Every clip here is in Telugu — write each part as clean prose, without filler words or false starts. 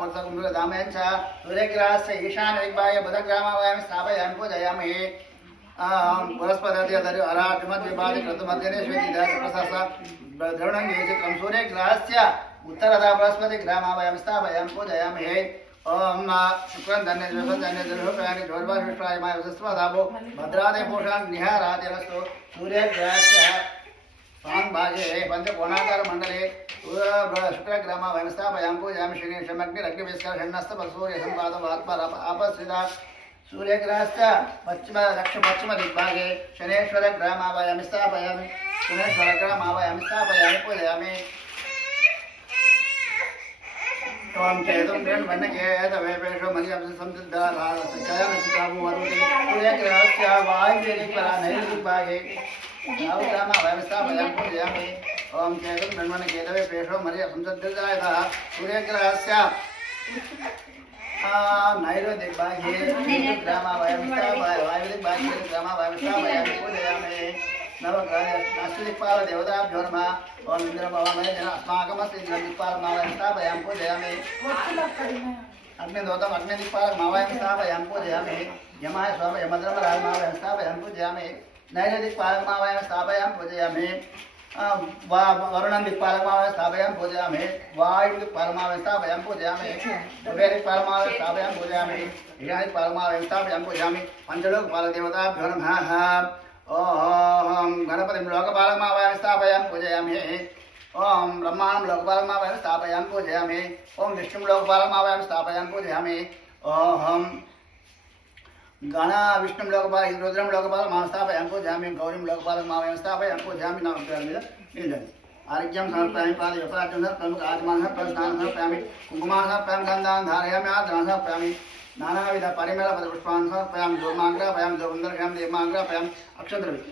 दामयञ्च सूर्यग्रहस्य ईशानदिग्भागे बुधग्रामावयं स्थापयामि पूजयामि पुरस्पदति अराभिमद्विभागे क्रतुमध्यने श्वेतिदासप्रसस द्रवणङ्गेचित्रं सूर्यग्रहस्य उत्तरदा बृहस्पतिग्रामावयं स्थापयामि पूजयामि ओम शुक्रं धन्य जोर्वाष्टायमाय वसस्वधावो भद्रादे पोषान् निहारादिरस्तु सूर्यग्रहस्य भागे पंचकोणाकार मंडले शुक्रग्रामावयं स्थापयामि पूजयामि शनिशमग्निरग्निविस्करषण्णस्तपसूर्य संपादवात्पर आपस्थिता सूर्यग्रहस्य दक्षिण दिग्भागे शनेश्वरग्रामावयं स्थापयामि शनेश्वरग्रामावयं स्थापयामि पूजयामि ओम चेतुं गणवन्नकेत वेपेशो मर्याम संसिद्धारासचयनचितावो वरुते सूर्यग्रहस्य वायुदिक्परानैर्दिग्भागे नवग्रामावयं स्थापयामि पूजयामि ओम चेतुं गणवन्नकेत वेपेशो मर्याम संसिद्धारासः सूर्यग्रहस्य नैर्दिग्भागे ग्रामावयं स्थापयामि वायुदिग्भागे ग्रामावयं स्थापयामि पूजयामि नवग्रहदिक्पाल देवताभ्यो नमः ओम इंद्रभवमय जन अस्माकमस्ति इंद्रदिक्पालमावयं स्थापयामि पूजयामि अग्निदोतम अग्निदिक्पालमावयं स्थापयामि पूजयामि यमाय स्वाम यमधर्मराजमावयं स्थापयामि पूजयामि नैर्दिक्पालमावयं स्थापयामि पूजयामि वरुणं दिक्पालमावयं स्थापयामि पूजयामि वायुदिक्पालमावयं स्थापयामि पूजयामि कुबेरदिक्पालमावयं स्थापयामि पूजयामि ईशानदिक्पालमावयं स्थापयामि पूजयामि पंचलोकपालदेवताभ्यो नमः ओम गणपतिं लोकपालमावयं स्थापयामि पूजयामि ओम ब्रह्माणं लोकपालमावयं स्थापयामि पूजयामि ओम विष्णुं लोकपालमावयं स्थापयामि पूजयामि ओम गण विष्णुं लोकपाल रुद्रं लोकपालमावयं स्थापयामि पूजयामि गौरीं लोकपालमावयं स्थापयामि पूजयामि नमः आरोग्यं समर्पयामि पादयोपाद्यं समर्पयामि आत्मानं समर्पयामि स्नानं समर्पयामि कुङ्कुमां समर्पयामि गन्धान् धारयामि आदरान् समर्पयामि नानाविध परिमलपत्रपुष्पान् समर्पयामि धूमाग्रापयामि धूपन्दर्शयामि दीपमाग्रापयामि अक्षन्द्रवि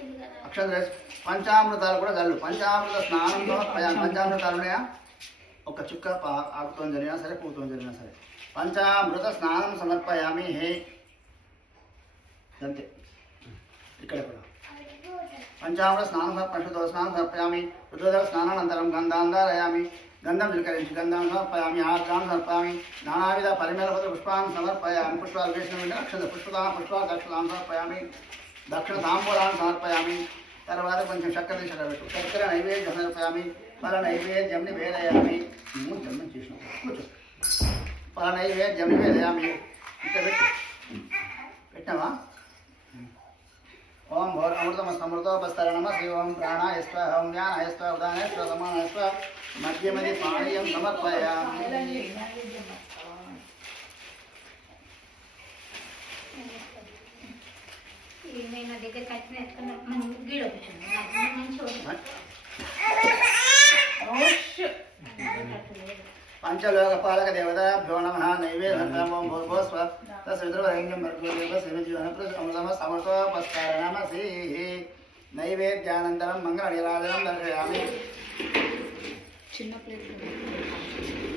పంచామృతాలు కూడా చల్లు పంచామృత స్నానం సమర్పయామి పంచామృతాలు ఉన్నాయా ఒక చుక్క ఆకుతో జరిగినా సరే పూతో జరిగినా సరే పంచామృత స్నానం సమర్పయామి అంతే ఇక్కడ కూడా పంచామృత స్నానం పంచతో స్నానం సమర్పయామి రుద్రదేవ స్నానానంతరం గంధాన్ ధారయామి गंधम स्वीकరించి गंधम समर्पयामि आर्द्रां समर्पयामि नानाविध परिमलपत्र पुष्पान् समर्पयामि पुष्पान् वेष्णवेन अक्षत पुष्पदान पुष्पान् दक्षिणां समर्पयामि दक्षिण तांबूलान् समर्पयामि తర్వాత కొంచెం చక్కెర తీసుకోబెట్టు చక్కెర నైవేద్యం సమర్పయామి ఫల నైవేద్యం నివేదయామి జన్మం చేసిన కూర్చో ఫల నైవేద్యం నివేదయామి ఇక్కడ పెట్టు పెట్టావా ओम भोर अमृतमस्तमृतोपस्तरण नमः श्री ओम प्राणाय स्वाहा ओम ज्ञानाय स्वाहा उदानाय स्वाहा समानाय स्वाहा मध्ये मध्ये पानीयं समर्पयामि నేను దగ్గర కట్టిన ఎత్తుకున్నా మన గీడ కూర్చుంది पंचलोकपालक देवताभ्यो नमः नैवेद्यं ओम भूर्भुवः स्वः तस्वितुर्वरेण्यं भर्गोदेवः श्रीमज्जीवनप्रसमः समर्पयामि नैवेद्यानन्तरं मङ्गलनीराजनं दर्शयामि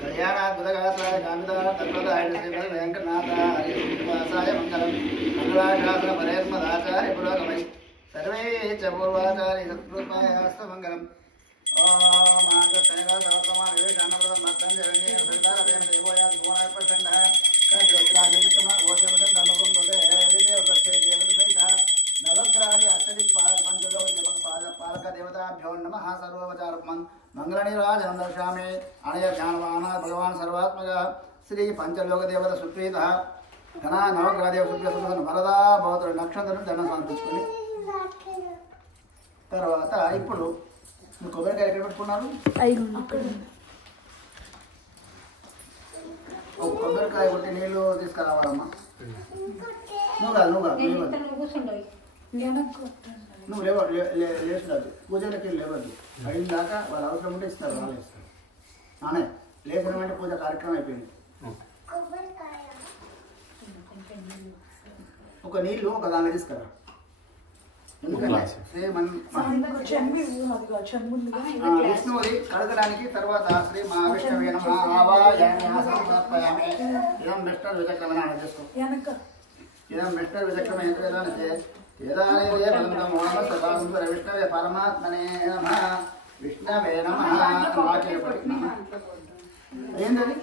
कल्याणाद्भुतगात्राय कामिताय तत्त्वदाय श्रीमद्वेङ्कटनाथ हरिवासाय मङ्गलं मङ्गलाशासनपरेर्मदाचार्य पुरोगमै सर्वे च पूर्वाचार्य सत्कृपायास्तमङ्गलम् ओम आगतनेगा सर्वतमा निवेशानप्रदं मत्तं जरण्ये सदारतेन देवोयात् गुणाय प्रचण्डः कद्योत्रादिविषमा ओजमदं धर्मगुं वदे देवदत्ते देवदत्ते नवग्रहादि अष्टदिक् पंचलोक पालक देवताभ्यो नमः सर्वोपचारं मंगलनीराजनं दर्शयामि अनय ज्ञानवान् भगवान् सर्वात्मकः श्री पंचलोक देवता सुप्रीतः घन नवग्रह देव सुप्रीतः वरदा भवतु नक्षत्रं దండం సమర్పించుకొని తర్వాత ఇప్పుడు కొబ్బరికాయ ఎక్కడ పెట్టుకున్నారు కొబ్బరికాయ కొట్టి నీళ్ళు తీసుకురావాలమ్మా నువ్వు కాదు నువ్వు లేచరాదు పూజలకి లేవద్దు అయిన దాకా వాళ్ళ అవసరం ఉంటే ఇస్తారు వాళ్ళు ఇస్తారు నానే లేచిన అంటే పూజ కార్యక్రమం అయిపోయింది ఒక నీళ్ళు ఒక దాంట్లో తీసుకురా విష్ణువుది కడగడానికి తర్వాత శ్రీ మహావిష్ణవే నమః ఆవాహయామి సమర్పయామి ఇదం మిస్టర్ విచక్రమణ చేసుకో ఇదం మిస్టర్ విచక్రమ యంత్రేదానచే ఏదానిదే బంధం ఓం సదానంద విష్ణవే పరమాత్మనే నమః విష్ణవే నమః వాక్యపడి ఏందది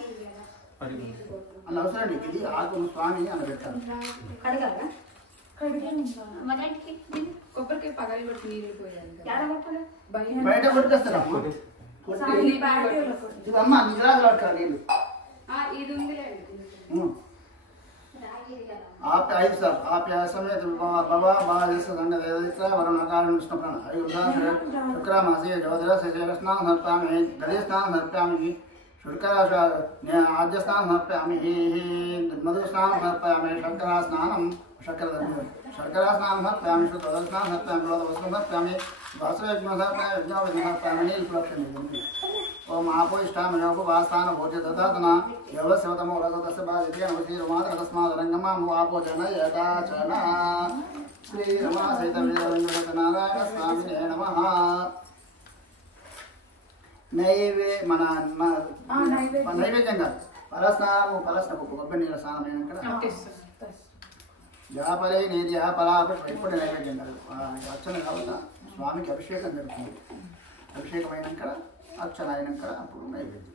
అలా అవసరం లేదు. ఇది ఆకు స్వామి అని పెట్టారు. కడగాలా మొదటికి కొబ్బరికి పగలు కొట్టి నీళ్ళు పోయాలి బయట కొట్టుకొస్తారా ఇది అమ్మ నిజాలు పడతారు నీళ్ళు ఇది ఉంది आप आयु सर आप या समेत बाबा बाज संग देवत्र वरुण कारण विष्णु प्राण आयु शुक्र मासे ज्योतिष से जल स्नान समर्पयामि गणेश स्नान समर्पयामि शुक्र आद्य स्नान समर्पयामि मधु स्नान समर्पयामि शंकर स्नानं शंकर स्नान समर्पयामि शुद्ध स्नान समर्पयामि लोद वस्त्र समर्पयामि वासुयज्ञ समर्पयामि यज्ञ विधि समर्पयामि नील प्रोक्षण ओम आपो इष्टामयोगो वास्तान भोज्य ददातना यवस्यवतमो रसतस्य बाधिते अनुशीर मात्र तस्मात् रंगमा आपो जन यदा चन श्री रमा सहित वीरवेंकट नारायण स्वामिने नमः नैवे मन नैवेद्యంగా పరస్నాము కొబ్బరి నీళ్ళ స్నానం అయినాక జాపలే నీర్యా పలాప ఇప్పుడు నైవేద్యం అర్చన కాబట్టి స్వామికి అభిషేకం జరుగుతుంది. అభిషేకం అయినాక అర్చన అయినాక అప్పుడు నైవేద్యం.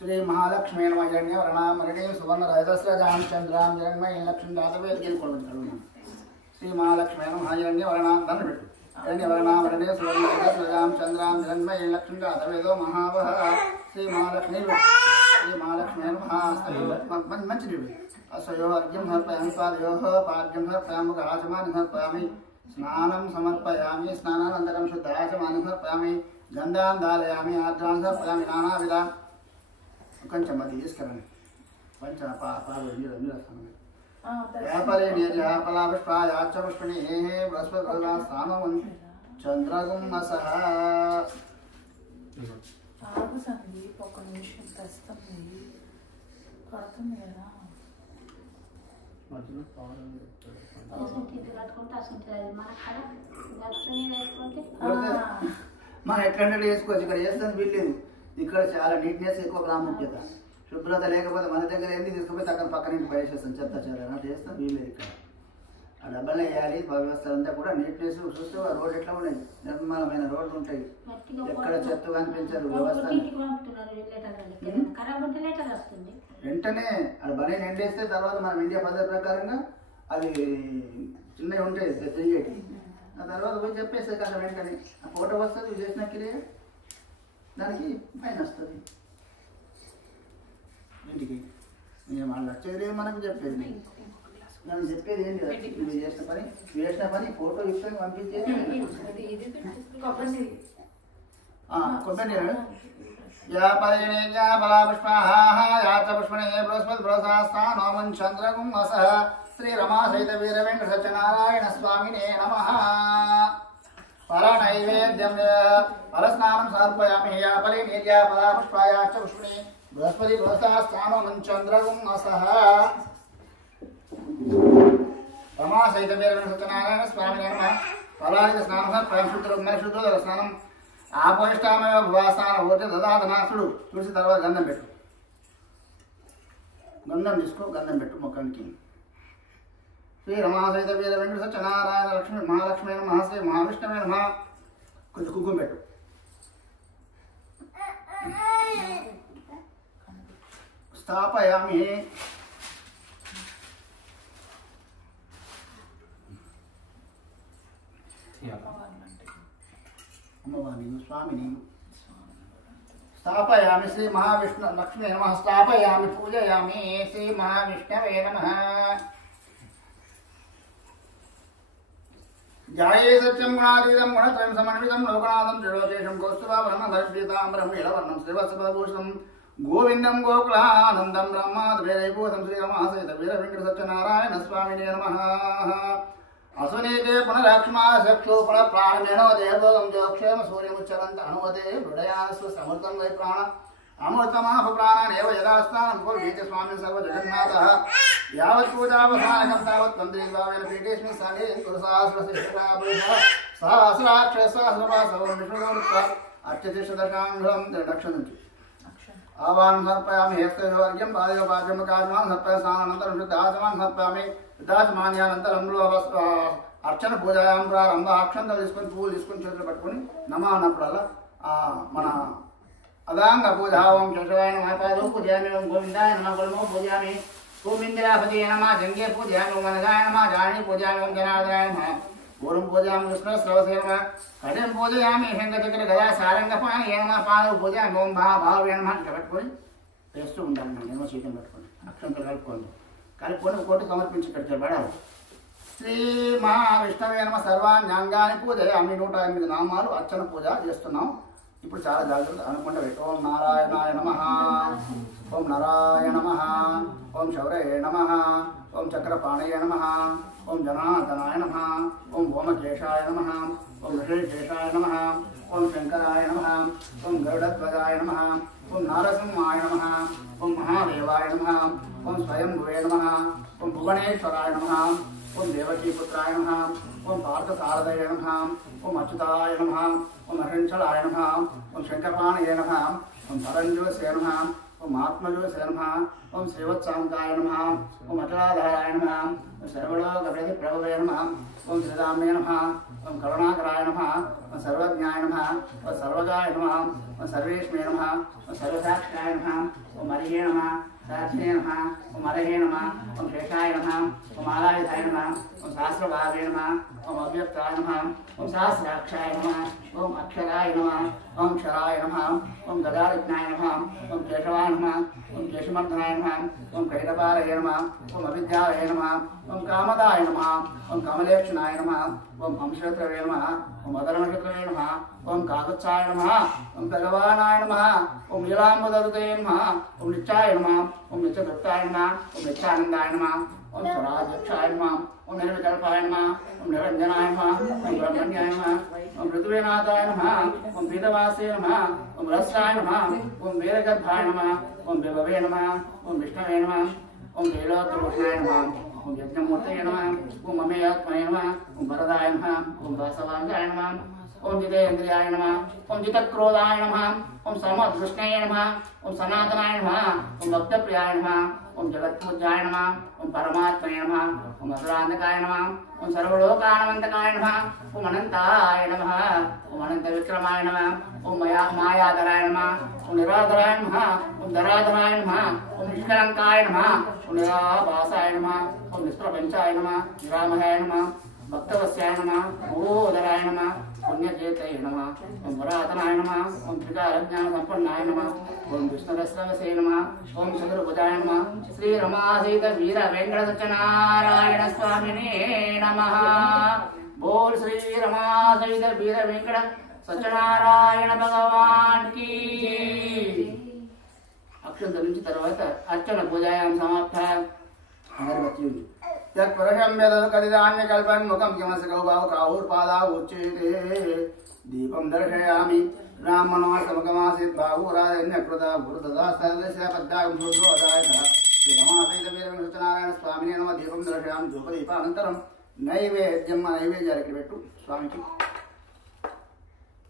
శ్రీ మహాలక్ష్మీ నమః వర్ణామరణి సువర్ణ రజస్రజాం చంద్రాం జగన్మయ లక్ష్మీ జాతవేదికలు కొడుకుంటారు. శ్రీ మహాలక్ష్మీ నమః వర్ణాం దండ పెట్టు వర్ణామరణి సువర్ణ రజస్రజాం చంద్రాం జగన్మయ లక్ష్మీ జాతవేదో మహావహ శ్రీ మహాలక్ష్మీ శ్రీ మహాలక్ష్మీ నమః మంచిది. असयो अर्घ्यं समर्पयामि पादयोः पाद्यं समर्पयामि आचमानं समर्पयामि स्नानं समर्पयामि स्नानानन्तरं शुद्धाचमानं समर्पयामि गन्धान् धारयामि आर्द्रान् समर्पयामि नानाविध కొంచెం అది తీసుకురండి కొంచెం వ్యాపారే నిర్యాపలాపుష్పాయాచపుష్పిణి బృహస్పతి స్థానం చంద్రగుం సహ ఒక నిమిషం తెస్తుంది కడుతుంది కదా మనం ఎట్లా వేసుకోవచ్చు. ఇక్కడ చేస్తుంది వీల్లేదు. ఇక్కడ చాలా నీట్నెస్ ఎక్కువ ప్రాముఖ్యత. శుభ్రత లేకపోతే మన దగ్గర ఏంది తీసుకుపోతే అక్కడ పక్కన ఇంటి బయటేస్తాం చెత్త చెత్త అట్లా చేస్తాం వీల్లేదు. ఇక్కడ ఆ డబ్బులు వేయాలి. వ్యవస్థ అంతా కూడా నీట్నెస్ చూస్తే రోడ్డు ఎట్లా ఉన్నాయి నిర్మలమైన రోడ్లు ఉంటాయి. ఎక్కడ చెత్త కనిపించదు. వ్యవస్థ వెంటనే అది బనే ఎండేస్తే తర్వాత మనం ఇండియా పద్ధతి ప్రకారంగా అది చిన్నవి ఉంటాయి తెలియటి ఆ తర్వాత పోయి చెప్పేస్తే కదా వెంటనే ఆ ఫోటో వస్తుంది చేసిన క్రియ దానికి ఫైన్ వస్తుంది. ఇంటికి వాళ్ళు వచ్చేది మనకు చెప్పేది మనం చెప్పేది ఏంటి నువ్వు చేసిన పని ఫోటో ఇస్తే పంపించేది కొబ్బరి నీళ్ళు यापरिणेया बलापुष्पाः याचपुष्पणे बृहस्पति बृहस्पतिस्थानोमं चन्द्रगुं वसः श्रीरमा सहित वीरवेंकट सत्यनारायण स्वामिने नमः परनैवेद्यं परस्नानं समर्पयामि यापरिणेया बलापुष्पाया च पुष्पणे बृहस्पति बृहस्पतिस्थानोमं चन्द्रगुं वसः रमा सहित वीरवेंकट सत्यनारायण स्वामिने नमः पराजित स्नानं समर्पयामि शुद्धोदक स्नानं ఆపోయిష్టామయ భువాస్థాన పోతే దదాతనాసుడు తుడిసి తర్వాత గంధం పెట్టు. గంధం తీసుకో గంధం పెట్టు మొక్కానికి. శ్రీ రమాసహిత వీర వెంకట సత్యనారాయణ లక్ష్మి మహాలక్ష్మి నమః శ్రీ మహావిష్ణువే నమః. కొంచెం కుంకుమ పెట్టు. స్థాపయామి అమ్మవారిని స్వామిని స్థాపయామి శ్రీ మహావిష్ణు లక్ష్మీ నమః స్థాపయామి పూజయామి శ్రీ మహావిష్ణవే నమః. ధ్యాయే సత్యం గుణాతీతం గుణత్రయం సమన్వితం లోకనాథం త్రిలోకేశం కౌస్తుభావరణం నీలవర్ణం శ్రీవత్సభూషణం గోవిందం గోకులానందం బ్రహ్మాద్వేదైభూతం శ్రీరమాసహిత వీరవేంకట సత్యనారాయణ స్వామినే నమః. असुनीते पुनरक्ष्मा चक्षु पुनः प्राणमेणो देवोगम जोक्षेम सूर्यमुच्चरन्त अनुवते हृदयास्व समृतं वै प्राण अमृतमाह प्राणानेव यदास्तानं भूमीति स्वामी सर्वजगन्नाथः यावत् पूजावसानकं तावत् तन्त्री भावेन पीठेऽस्मिन् स्थले पुरुषाश्रसेष्ठाभूषः सहस्राक्षसहस्रवासवं विष्णुमूर्त अत्यतिष्ठदशाङ्गुलं दक्षिणञ्च आवाहनं समर्पयामि हेस्तयोर्घ्यं पादयोपाद्यं काजमानं समर्पयामि स्नानानन्तरं शुद्धाचमानं समर्पयामि शुद्धाचमान्यानन्तरं అర్చన పూజాయాం ప్రారంభ అక్షంతలు తీసుకొని పువ్వులు తీసుకొని చేతులు పట్టుకొని నమ అన్నప్పుడల్లా మన అదాంగ పూజ ఓం శేషవాయ నమ పాదో పూజయామి ఓం గోవిందాయ నమ గుణమో పూజయామి ఓం ఇందిరాపతియే నమ జంగే పూజయామి ఓం అనగాయ నమ జాని పూజయామి ఓం జనార్దనాయ నమ పూర్వం పూజయామి విష్ణు శ్రవసే నమ కటిం పూజయామి హెంగచక్ర గదా సారంగపాణి నమ పాదో పూజయామి ఓం భావే నమ ఇట్లా పట్టుకొని వేస్తూ ఉండాలి మనం ఏమో చీకం పెట్టుకోండి అక్షంతలు కలుపుకొని ఒకటి సమర్పించి ఇక్కడ పడాలి శ్రీ మహావిష్ణవే నమ సర్వాణ్యాంగాన్ని పూజయామి 108 నామాలు అర్చన పూజ చేస్తున్నాం. ఇప్పుడు చాలా జాగ్రత్త అనుకుంటే ఓం నారాయణాయ నమ ఓం నారాయణ నమ ఓం శౌరయే నమ ఓం చక్రపాణయ నమ ఓం జనార్దనాయ నమ ఓం ఓమకేశాయ నమ ఓం ఋషికేశాయ నమ ఓం శంకరాయ నమ ఓం గరుడధ్వజాయ నమ ఓం నారసింహాయ నమ ఓం మహాదేవాయ నమ ఓం స్వయంభువే నమ ఓం భువనేశ్వరాయ నమ ఓం దేవకీపుత్రాయ నమ ఓం పార్థసారదయ నమ ఓం అచ్యుతాయ నమ ఓం అహింసలాయ నమ ఓం శంకపాణయ నమ ఓం పరంజ్యోసే నమ ఓం ఆత్మజ్యోసే నమ ఓం శ్రీవత్సాంకాయ నమ ఓం అచలాధారాయ నమ ఓం సర్వలోకప్రతి ప్రభవే నమ ఓం శ్రీరామ్య నమ ఓం కరుణాకరాయ నమ ఓం సర్వజ్ఞాయ నమ ఓం సర్వగాయ నమ ఓం సర్వేష్మే నమ ఓం సర్వసాక్షిణాయ నమ ఓం హరియే నమ సాక్షే నమ ఓం హరహే నమ ఓం శేషాయ నమ ఓం ఆలాయుధాయ నమ ఓం సహస్రభావే నమ ఓం అవ్యక్తాయ నమ ఓం సహస్రాక్షాయ నమ ఓం అక్షరాయ నమ ఓం క్షరాయ నమ ఓం గదారజ్ఞాయ నమ ఓం కేశవాయ నమ ఓం కేశమర్ధనాయ నమ ఓం కైటపాలయ నమ ఓం అవిద్యాయ నమ ఓం కామదాయ నమ ఓం కమలేక్షణాయ నమ ఓం హంసత్రవే నమ ఓం మదనక్షత్రవే నమ ఓం కాకత్సాయ నమ ఓం భగవానాయ నమ ఓం నీలాంబుదరుతే నమ ఓం నిత్యాయ నమ ఓం నిత్యదత్తాయ నమ ఓం నిత్యానందాయ నమ ఓం స్వరాధ్యక్షాయ నమ ఓం నిర్వికల్పాయ నమ ఓం నిరంజనాయ నమ ఓం బ్రహ్మణ్యాయ నమ ఓం ఋతువేనాథాయ నమ ఓం పీతవాసే నమ ఓం రసాయ నమ ఓం వీరగర్భాయ నమ ఓం విభవే నమ ఓం విష్ణవే నమ ఓం లీలోత్రిభూషణాయ నమ ఓం యజ్ఞమూర్తయే నమ ఓం మమేయాత్మనే నమ ఓం వరదాయ నమ ఓం వాసవాంగాయ నమ ఓం జితేంద్రియాయ నమ ఓం జితక్రోధాయ నమ ఓం సమదృష్ణయ నమ ఓం సనాతనాయ నమ ఓం భక్తప్రియాయ నమ ఓం జగత్పూజ్యాయ నమ ఓం పరమాత్మనే నమ ఓం అసురాంతకాయ నమ ఓం సర్వలోకానవంతకాయ నమ ఓం అనంతాయ నమ ఓం అనంత విక్రమాయ నమ ఓం మాయాధరాయ నమ ఓం నిరాధరాయ నమ ఓం ధరాధరాయ నమ ఓం నిష్కలంకాయ నమ ఓం నిరాభాసాయ నమ ఓం నిష్ప్రపంచాయ నమ నిరామయాయ నమ భక్తవస్యాయ నమ ఓదరాయ నమ పుణ్యచేతయ నమ ఓం పురాతనాయ నమ ఓం త్రికాలజ్ఞాన సంపన్నాయ నమ ఓం విష్ణురస్రవసే నమ ఓం చతుర్భుజాయ నమ శ్రీ రమాసీత వీర వెంకట సత్యనారాయణ స్వామినే నమ బోల్ శ్రీ రమాసీత వీర వెంకట సత్యనారాయణ భగవాన్ కి. అక్షంత నుంచి తర్వాత అర్చన పూజాయాం సమాప్త. అగరబత్తి ఉంది. యత్పురుషం యదకదిదాన్యకల్పన్ ముఖం కిమస్య గౌబావు కాహుర్పాదా ఉచ్యతే దీపం దర్శయామి బ్రాహ్మణో సమకమాసీత్ బాహురాజన్యకృత భూతదాస్తదస్య పద్దాగం శూద్రోదాయ శ్రీరమాసైత వీరవేంకట సత్యనారాయణ స్వామినే నమ. దీపం దర్శయామి ధూపదీపానంతరం నైవేద్యం. నైవేద్యాలు ఇక్కడ పెట్టు స్వామికి.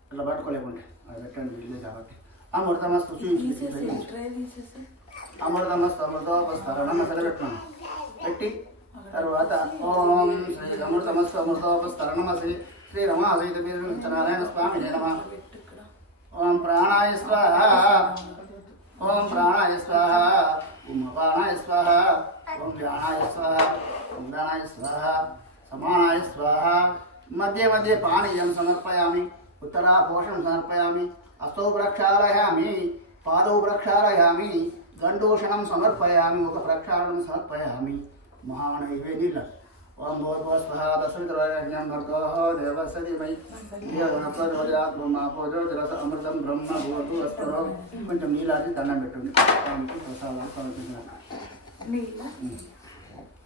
అట్లా పట్టుకోలేకుంటే అది పెట్టండి వీళ్ళే కాబట్టి. అమృతమస్తు అమృతమస్తు అమృతోపస్తరణం అసలు పెట్టున్నాను పెట్టి తర్వాత ఓం శ్రీ అమృతమస్తు అమృతోపస్తరణమసి శ్రీ రమాసైత వీరవేంకట సత్యనారాయణ స్వామినే నమ. ఓం ప్రాణాయ స్వాహ ఓం ప్రాణాయ స్వాహ ఓం అపానాయ స్వాహ ఓం ధ్యానాయ స్వాహ ఓం జ్ఞానాయ స్వాహ సమానాయ స్వాహ. మధ్య మధ్య పానీయం సమర్పయామి. ఉత్తరాపోషణం సమర్పయామి. అస్తౌ ప్రక్షాళయామి. పాదౌ ప్రక్షాళయామి. గండూషణం సమర్పయామి. ఒక ప్రక్షాళనం సమర్పయామి. మహానైవేద్య ఓం భూర్భువస్వః తస్మిద్రజ్ఞం భర్గోః దేవస్య ధీమహి ధియో యో నః ప్రచోదయాత్. ఓం ఆపోజోతిరస అమృతం బ్రహ్మ భూతు వస్త్రో. కొంచెం నీళ్ళాది దండం పెట్టండి. ప్రసాదాలు సమర్పించాలి.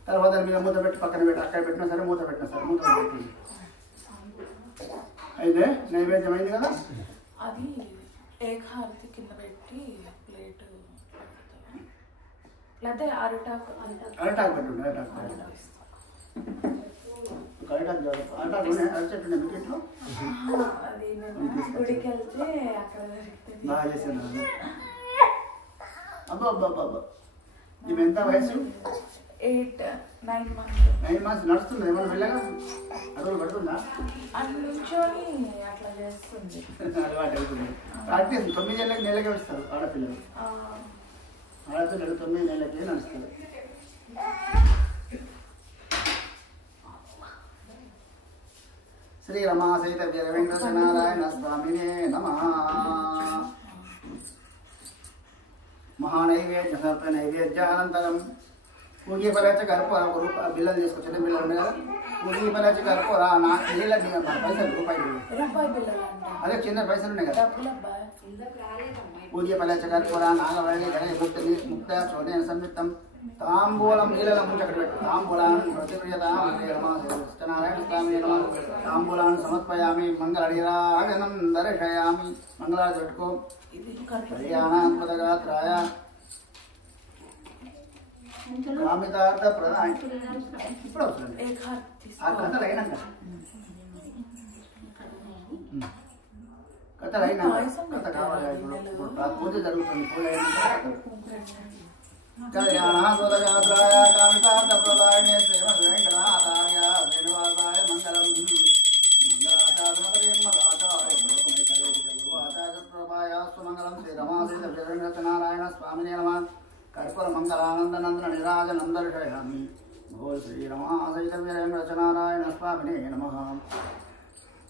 తర్వాత మీరు మూత పెట్టి పక్కన పెట్టి అక్కడ పెట్టినా సరే మూత పెట్టినా సరే మూత పెట్టండి. అయితే నైవేద్యం అయింది కదా. అది ఏకహారతి కింద పెట్టి ప్లేట్ లేకపోతే అరిటాకు అరిటాకు పెట్టండి. అది గుడికి వెళ్తే అక్కడ బాగా చేశాను. అబ్బా అబ్బా అబ్బా. ఇవి ఎంత వయసు? 9 months. 9 months నడుస్తుంది ఏమైనా వెళ్ళగా అడుగులు పడుతుందా అటు నుంచొని అట్లా చేస్తుంది. అలవాటు అవుతుంది. ప్రాక్టీస్ 9 నెలలకి నెలకి వస్తారు ఆడపిల్లలు. ఆడపిల్లలు 9 నెలలకి నడుస్తారు. శ్రీ రమా సహిత వీర వెంకట నారాయణ స్వామినే నమః. మహానైవేద్య సమర్పణ నైవేద్యానంతరం పూజీ పలచ కర్పూర బిల్లలు తీసుకొచ్చిన బిల్లలు ఉన్నాయి కదా, పూజీ పలచ కర్పూర నీళ్ళ పైసలు రూపాయలు అదే చిన్న పైసలు ఉన్నాయి కదా. పూజీ పలచ కర్పూర నాగవల్లి ముక్త చోదన సంయుక్తం తాంబూలం నీళ్ళ ముంచి అక్కడ పెట్టు. తాంబూలాన్ని ప్రతిప్రియత సత్యనారాయణ స్వామి తాంబూలాన్ని సమర్పయామి. మంగళీరాజనం దర్శయామి. మంగళాలు పెట్టుకో. కళ్యాణాత్మకగాత్రాయ కామితార్థ ప్రధాన ఇప్పుడు వస్తుంది ఆ కథలు అయినాక కథలు అయినా కథ కావాలి. ఇప్పుడు పూజ జరుగుతుంది. పూజ అయినాక కళ్యాణాత్మకగాత్రాయ కామితార్థ ప్రధాన్య శ్రీమద్ వెంకటాచార్య శ్రీనివాసాయ మంగళం. మంగళం శ్రీ రమాసీత వీరనారాయణ స్వామినే నమః. కర్పూర మంగళానందనందన నిరాజనం దర్శయామి. భో శ్రీ రమాసీత వీరనారాయణ స్వామినే నమః.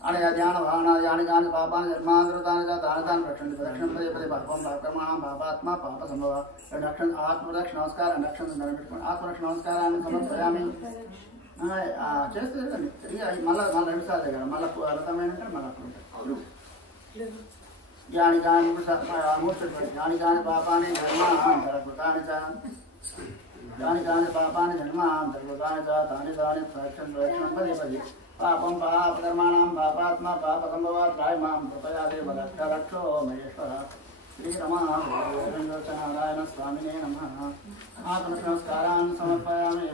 అనయ ధ్యాన భావనాయాని కాని పాపాన్ని జన్మాంతృతాని తాని రక్షండి. ప్రదక్షిణ పదే పదే పాపం పాపకర్మాణం పాపాత్మ పాప సంభవ. రక్షణ ఆత్మరక్ష నమస్కారం రక్షణ పెట్టుకోండి. ఆత్మరక్ష నమస్కారాన్ని సమర్పయామి. చేస్తే మళ్ళీ 2 సార్లు దగ్గర మళ్ళీ అర్థమైన మళ్ళీ జ్ఞాని కాని జ్ఞాని కాని పాపాన్ని జన్మాంతరకృతాని జ్ఞాని కాని పాపాన్ని జన్మాంతరకృతాని తాని రక్షణ పదే పదే పాపం పాపకర్మాణం పాపాత్మ పాప సంభవాత్ మాం కృపయాదేవ రక్షో మహేశ్వర. శ్రీరమానారాయణ స్వామినే నమః. ఆత్మరక్ష నమస్కారాన్ని సమర్పయామి.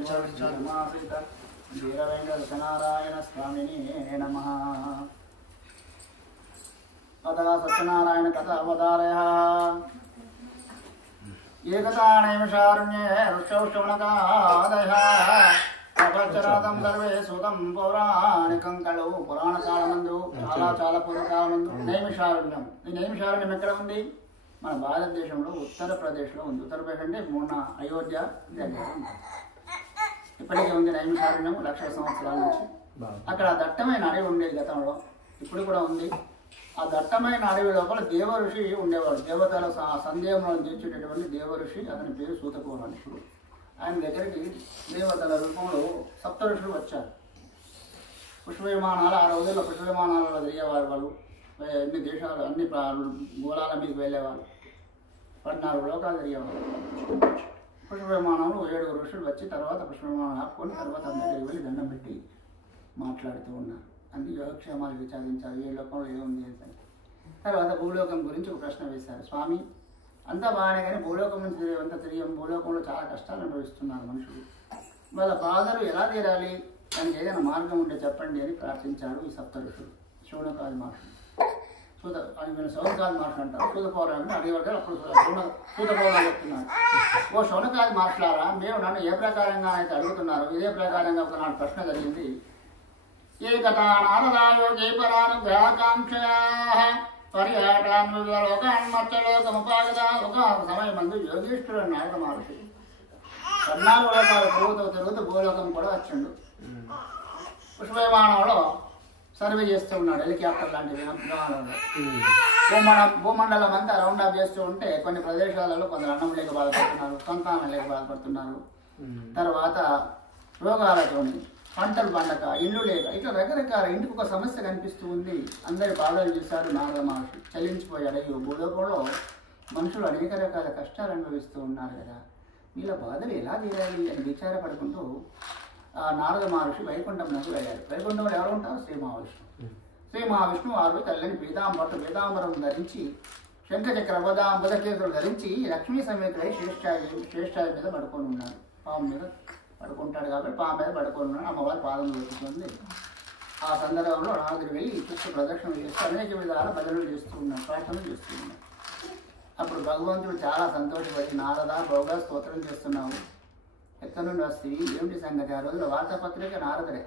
రమాసీత వీర వెంకటనారాయణ స్వామినే నమః. కథా సత్యనారాయణ కథ అవతారయ. ఏకతానైమిషారణ్యే ఋషౌషవణకాదయ ప్రపంచనాథం సర్వే సూతం పౌరాణికం కళు. పురాణ కాలమందు చాలా పూర్వకాలమందు నైమిషారణ్యం. ఈ నైమిషారణ్యం ఎక్కడ ఉంది? మన భారతదేశంలో ఉత్తరప్రదేశ్లో ఉంది. ఉత్తరప్రదేశ్ అంటే మొన్న అయోధ్య దగ్గర ఉంది. ఇప్పటికే ఉంది నైమిషారణ్యం 1,00,000 సంవత్సరాల నుంచి. అక్కడ దట్టమైన అడవి ఉండేది గతంలో, ఇప్పుడు కూడా ఉంది. ఆ దట్టమైన అడవి లోపల దేవ ఋషి ఉండేవాడు. దేవతల సందేహంలో తీర్చేటటువంటి దేవ ఋషి. అతని పేరు సూతపౌరాణికుడు. ఆయన దగ్గరికి దేవతల రూపంలో 7 ఋషులు వచ్చారు. పుష్ప విమానాలు ఆ రోజుల్లో పుష్ప విమానాలలో తిరిగేవారు. వాళ్ళు అన్ని దేశాలు అన్ని గోళాల మీదకి వెళ్ళేవారు. 14 లోకాలు తిరిగేవారు. పుష్ప విమానంలో 7 ఋషులు వచ్చి తర్వాత పుష్ప విమానం ఆపుకొని తర్వాత అందరికి వెళ్ళి దండం పెట్టి మాట్లాడుతూ ఉన్నారు. అన్ని యోగక్షేమాలు విచారించారు. ఏ లోకంలో ఏముంది అని. తర్వాత భూలోకం గురించి ఒక ప్రశ్న వేశారు. స్వామి అంతా బాగానే కానీ భూలోకం నుంచి అంతా తిరిగాం. భూలోకంలో చాలా కష్టాలు అనుభవిస్తున్నారు మనుషులు. వాళ్ళ బాధలు ఎలా తీరాలి, దానికి ఏదైనా మార్గం ఉంటే చెప్పండి అని ప్రార్థించారు ఈ 7 ఋషులు. శౌనకాది మహర్షులు శౌనకాది మహర్షులు అంటారు. సూతపౌరాణిని అడిగేవారు. అప్పుడు సూతపౌరాణి చెప్తున్నారు, ఓ శౌనకాది మహర్షులారా, మేము నన్ను ఏ ప్రకారంగా అయితే అడుగుతున్నారు ఇదే ప్రకారంగా ఒకనాడు ప్రశ్న జరిగింది. ఏకతానారదాయోగే పరానుగ్రహాకాంక్షయా పరిహాటాన్ విలోకాన్మర్చలోకముపాగత. ఒక సమయమందు యోగేశ్వరుడు నారద మహర్షి 14 లోకాలు తిరుగుతూ భూలోకం కూడా వచ్చిండు. పుష్ప విమానంలో సర్వే చేస్తూ ఉన్నాడు. హెలికాప్టర్ లాంటి విమానంలో భూమండలం అంతా రౌండ్ అప్ చేస్తూ ఉంటే కొన్ని ప్రదేశాలలో కొందరు అన్నం లేక బాధపడుతున్నారు, సంతానం లేక బాధపడుతున్నారు. తర్వాత రోగాలతోని, పంటలు పండక, ఇల్లు లేక, ఇట్లా రకరకాల ఇంటికి ఒక సమస్య కనిపిస్తూ ఉంది. అందరి బాధలు చూశాడు నారద మహర్షి. చలించిపోయాడు. అయ్యో భూలోకంలో మనుషులు అనేక రకాల కష్టాలు అనుభవిస్తూ ఉన్నారు కదా, వీళ్ళ బాధలు ఎలా తీరాలి అని విచారపడుకుంటూ నారద మహర్షి వైకుంఠంలోకి వెళ్ళారు. వైకుంఠంలో ఎవరు ఉంటారు? శ్రీ మహావిష్ణువు. శ్రీ మహావిష్ణువు వారు తెల్లని పీతాంబరం ధరించి శంఖచక్ర బుధకేతులు ధరించి లక్ష్మీ సమేతుడై శ్రేష్ఠాయి మీద పడుకొని ఉన్నారు. పాము మీద పడుకుంటాడు కాబట్టి పాము మీద పడుకొని ఉన్నాడు. అమ్మవారి పాదం దొరుకుతుంది. ఆ సందర్భంలో నారదుడు వెళ్ళి చుట్టూ ప్రదక్షిణ చేస్తూ అనేక విధాల భజనలు చేస్తూ ఉన్నాడు, ప్రార్థనలు చేస్తూ ఉన్నాడు. అప్పుడు భగవంతుడు చాలా సంతోషపడి, నారద భోగా స్తోత్రం చేస్తున్నావు, ఎక్కడి నుండి వస్తాయి ఏమిటి సంగతి? ఆ రోజుల్లో వార్తాపత్రిక నారదుడే.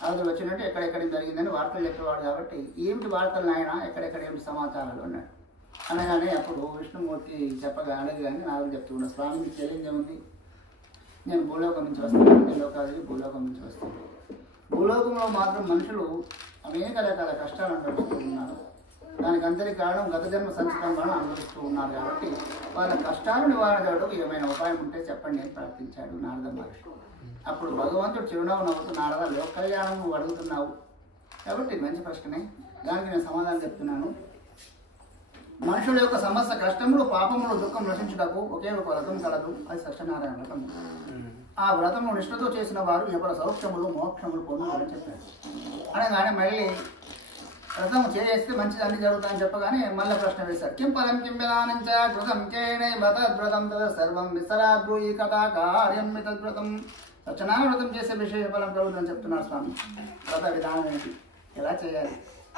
నారదుడు వచ్చినట్టు ఎక్కడెక్కడ జరిగిందని వార్తలు చెప్పేవాడు కాబట్టి ఏమిటి వార్తలు నాయన, ఎక్కడెక్కడ ఏమిటి సమాచారాలు అన్నాడు. అనగానే అప్పుడు విష్ణుమూర్తి చెప్పగా అడగగానే నారదుడు చెప్తున్నాడు, స్వామి మీకు తెలియదు ఏముంది, నేను భూలోకం నుంచి వస్తాను, నేను లోకాది భూలోకం నుంచి వస్తాను. భూలోకంలో మాత్రం మనుషులు అనేక రకాల కష్టాలు అనుభవిస్తూ ఉన్నారు. దానికి అందరికీ కారణం గత జన్మ సంచితం వలన అనుభవిస్తూ ఉన్నారు. కాబట్టి వాళ్ళ కష్టాలు నివారణ చేయడానికి ఏమైనా ఉపాయం ఉంటే చెప్పండి అని ప్రార్థించాడు నారద మహర్షి. అప్పుడు భగవంతుడు చిరునవ్వు నవ్వుతూ, నారద లోక కళ్యాణం నువ్వు అడుగుతున్నావు కాబట్టి మంచి ప్రశ్నే, దానికి నేను సమాధానం చెప్తున్నాను. మనుషుల యొక్క సమస్త కష్టములు పాపములు దుఃఖం నశించుటకు ఒకే ఒక వ్రతం కలదు, అది సత్యనారాయణ వ్రతం. ఆ వ్రతము నిష్ఠతో చేసిన వారు ఎవరి సౌఖ్యములు మోక్షములు పొందుతారని చెప్పారు. అనగానే మళ్ళీ వ్రతం చేస్తే మంచిది అన్ని జరుగుతాయని చెప్పగానే మళ్ళీ ప్రశ్న వేశారు. కిం పదం కిం విధానంచ కృతం కేనే వ్రతం తద సర్వం విసరాద్భూయి కథా కార్యం తద్వ్రతం. సత్యనారాయణ వ్రతం చేసే విశేష ఫలం కలుగుతుందని చెప్తున్నారు స్వామి. వ్రత విధానం ఏంటి, ఎలా చేయాలి,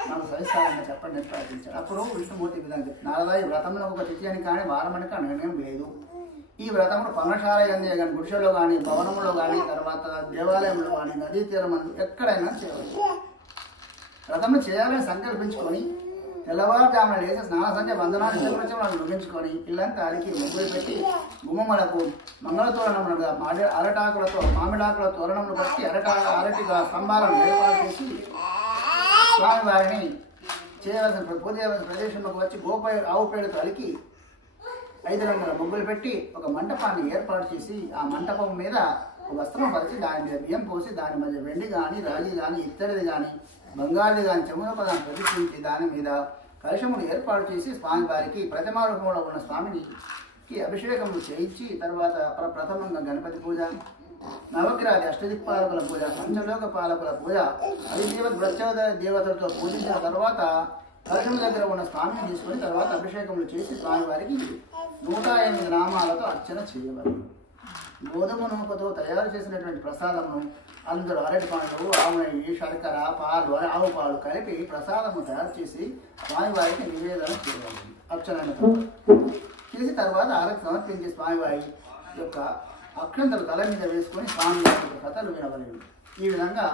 నాకు సవిస్తారంగా చెప్పండి అని ప్రార్థించారు. అప్పుడు విష్ణుమూర్తి విధానం చెప్తున్నారు, నారద ఈ వ్రతంలో ఒక తిథి అని కానీ వారం అని కానీ నిర్ణయం లేదు. ఈ వ్రతమును పర్ణశాల ఎందే కానీ, గుడిసెలో కానీ, భవనంలో కానీ, తర్వాత దేవాలయంలో కానీ, నదీ తీరమందు ఎక్కడైనా చేయవచ్చు. వ్రతమును చేయాలని సంకల్పించుకొని తెల్లవారుజామున లేచి స్నాన సంధ్య వందనాన్ని చతుర్చములను ముగించుకొని ఇల్లంతా అరికి ముగ్గులు పెట్టి గుమ్మములకు మంగళ తోరణములుగా అరటాకులతో మామిడాకుల తోరణములు కట్టి అరటిగా స్తంభాలను ఏర్పాటు చేసి స్వామివారిని చేయవలసిన పూజ చేయవలసిన ప్రదేశంలోకి వచ్చి ఆవు పేడతో అలికి 5 రంగుల ముగ్గులు పెట్టి ఒక మంటపాన్ని ఏర్పాటు చేసి ఆ మంటపం మీద ఒక వస్త్రం పరిచి దాని మీద బియ్యం పోసి దాని మధ్య వెండి కానీ రాగి కానీ ఇత్తడిది కానీ బంగారుది కానీ చెమున పదాన్ని ప్రతిష్ఠించి దాని మీద కలశములు ఏర్పాటు చేసి స్వామివారికి ప్రతిమా రూపంలో ఉన్న స్వామికి అభిషేకములు చేయించి తర్వాత ప్రథమంగా గణపతి పూజ, నవగ్రహాది అష్టదిక్పాలకుల పూజ, పంచలోక పాలకుల పూజ, ప్రత్యేక దేవతలతో పూజించిన తర్వాత కలశం దగ్గర ఉన్న స్వామిని తీసుకొని తర్వాత అభిషేకములు చేసి స్వామివారికి 108 నామాలతో అర్చన చేయవాలి. గోధుమ నూకతో తయారు చేసినటువంటి ప్రసాదమును అందరూ అరటి పండ్లు, ఆవు నెయ్యి, శర్కర, పాలు, ఆవు పాలు కలిపి ప్రసాదము తయారు చేసి స్వామివారికి నివేదన చేయాలి. అర్చన చేసి తర్వాత ఆరతి సమర్పించి స్వామివారి యొక్క అక్షంతలు తల మీద వేసుకొని స్వామివారి యొక్క కథలు వినవలేవు. ఈ విధంగా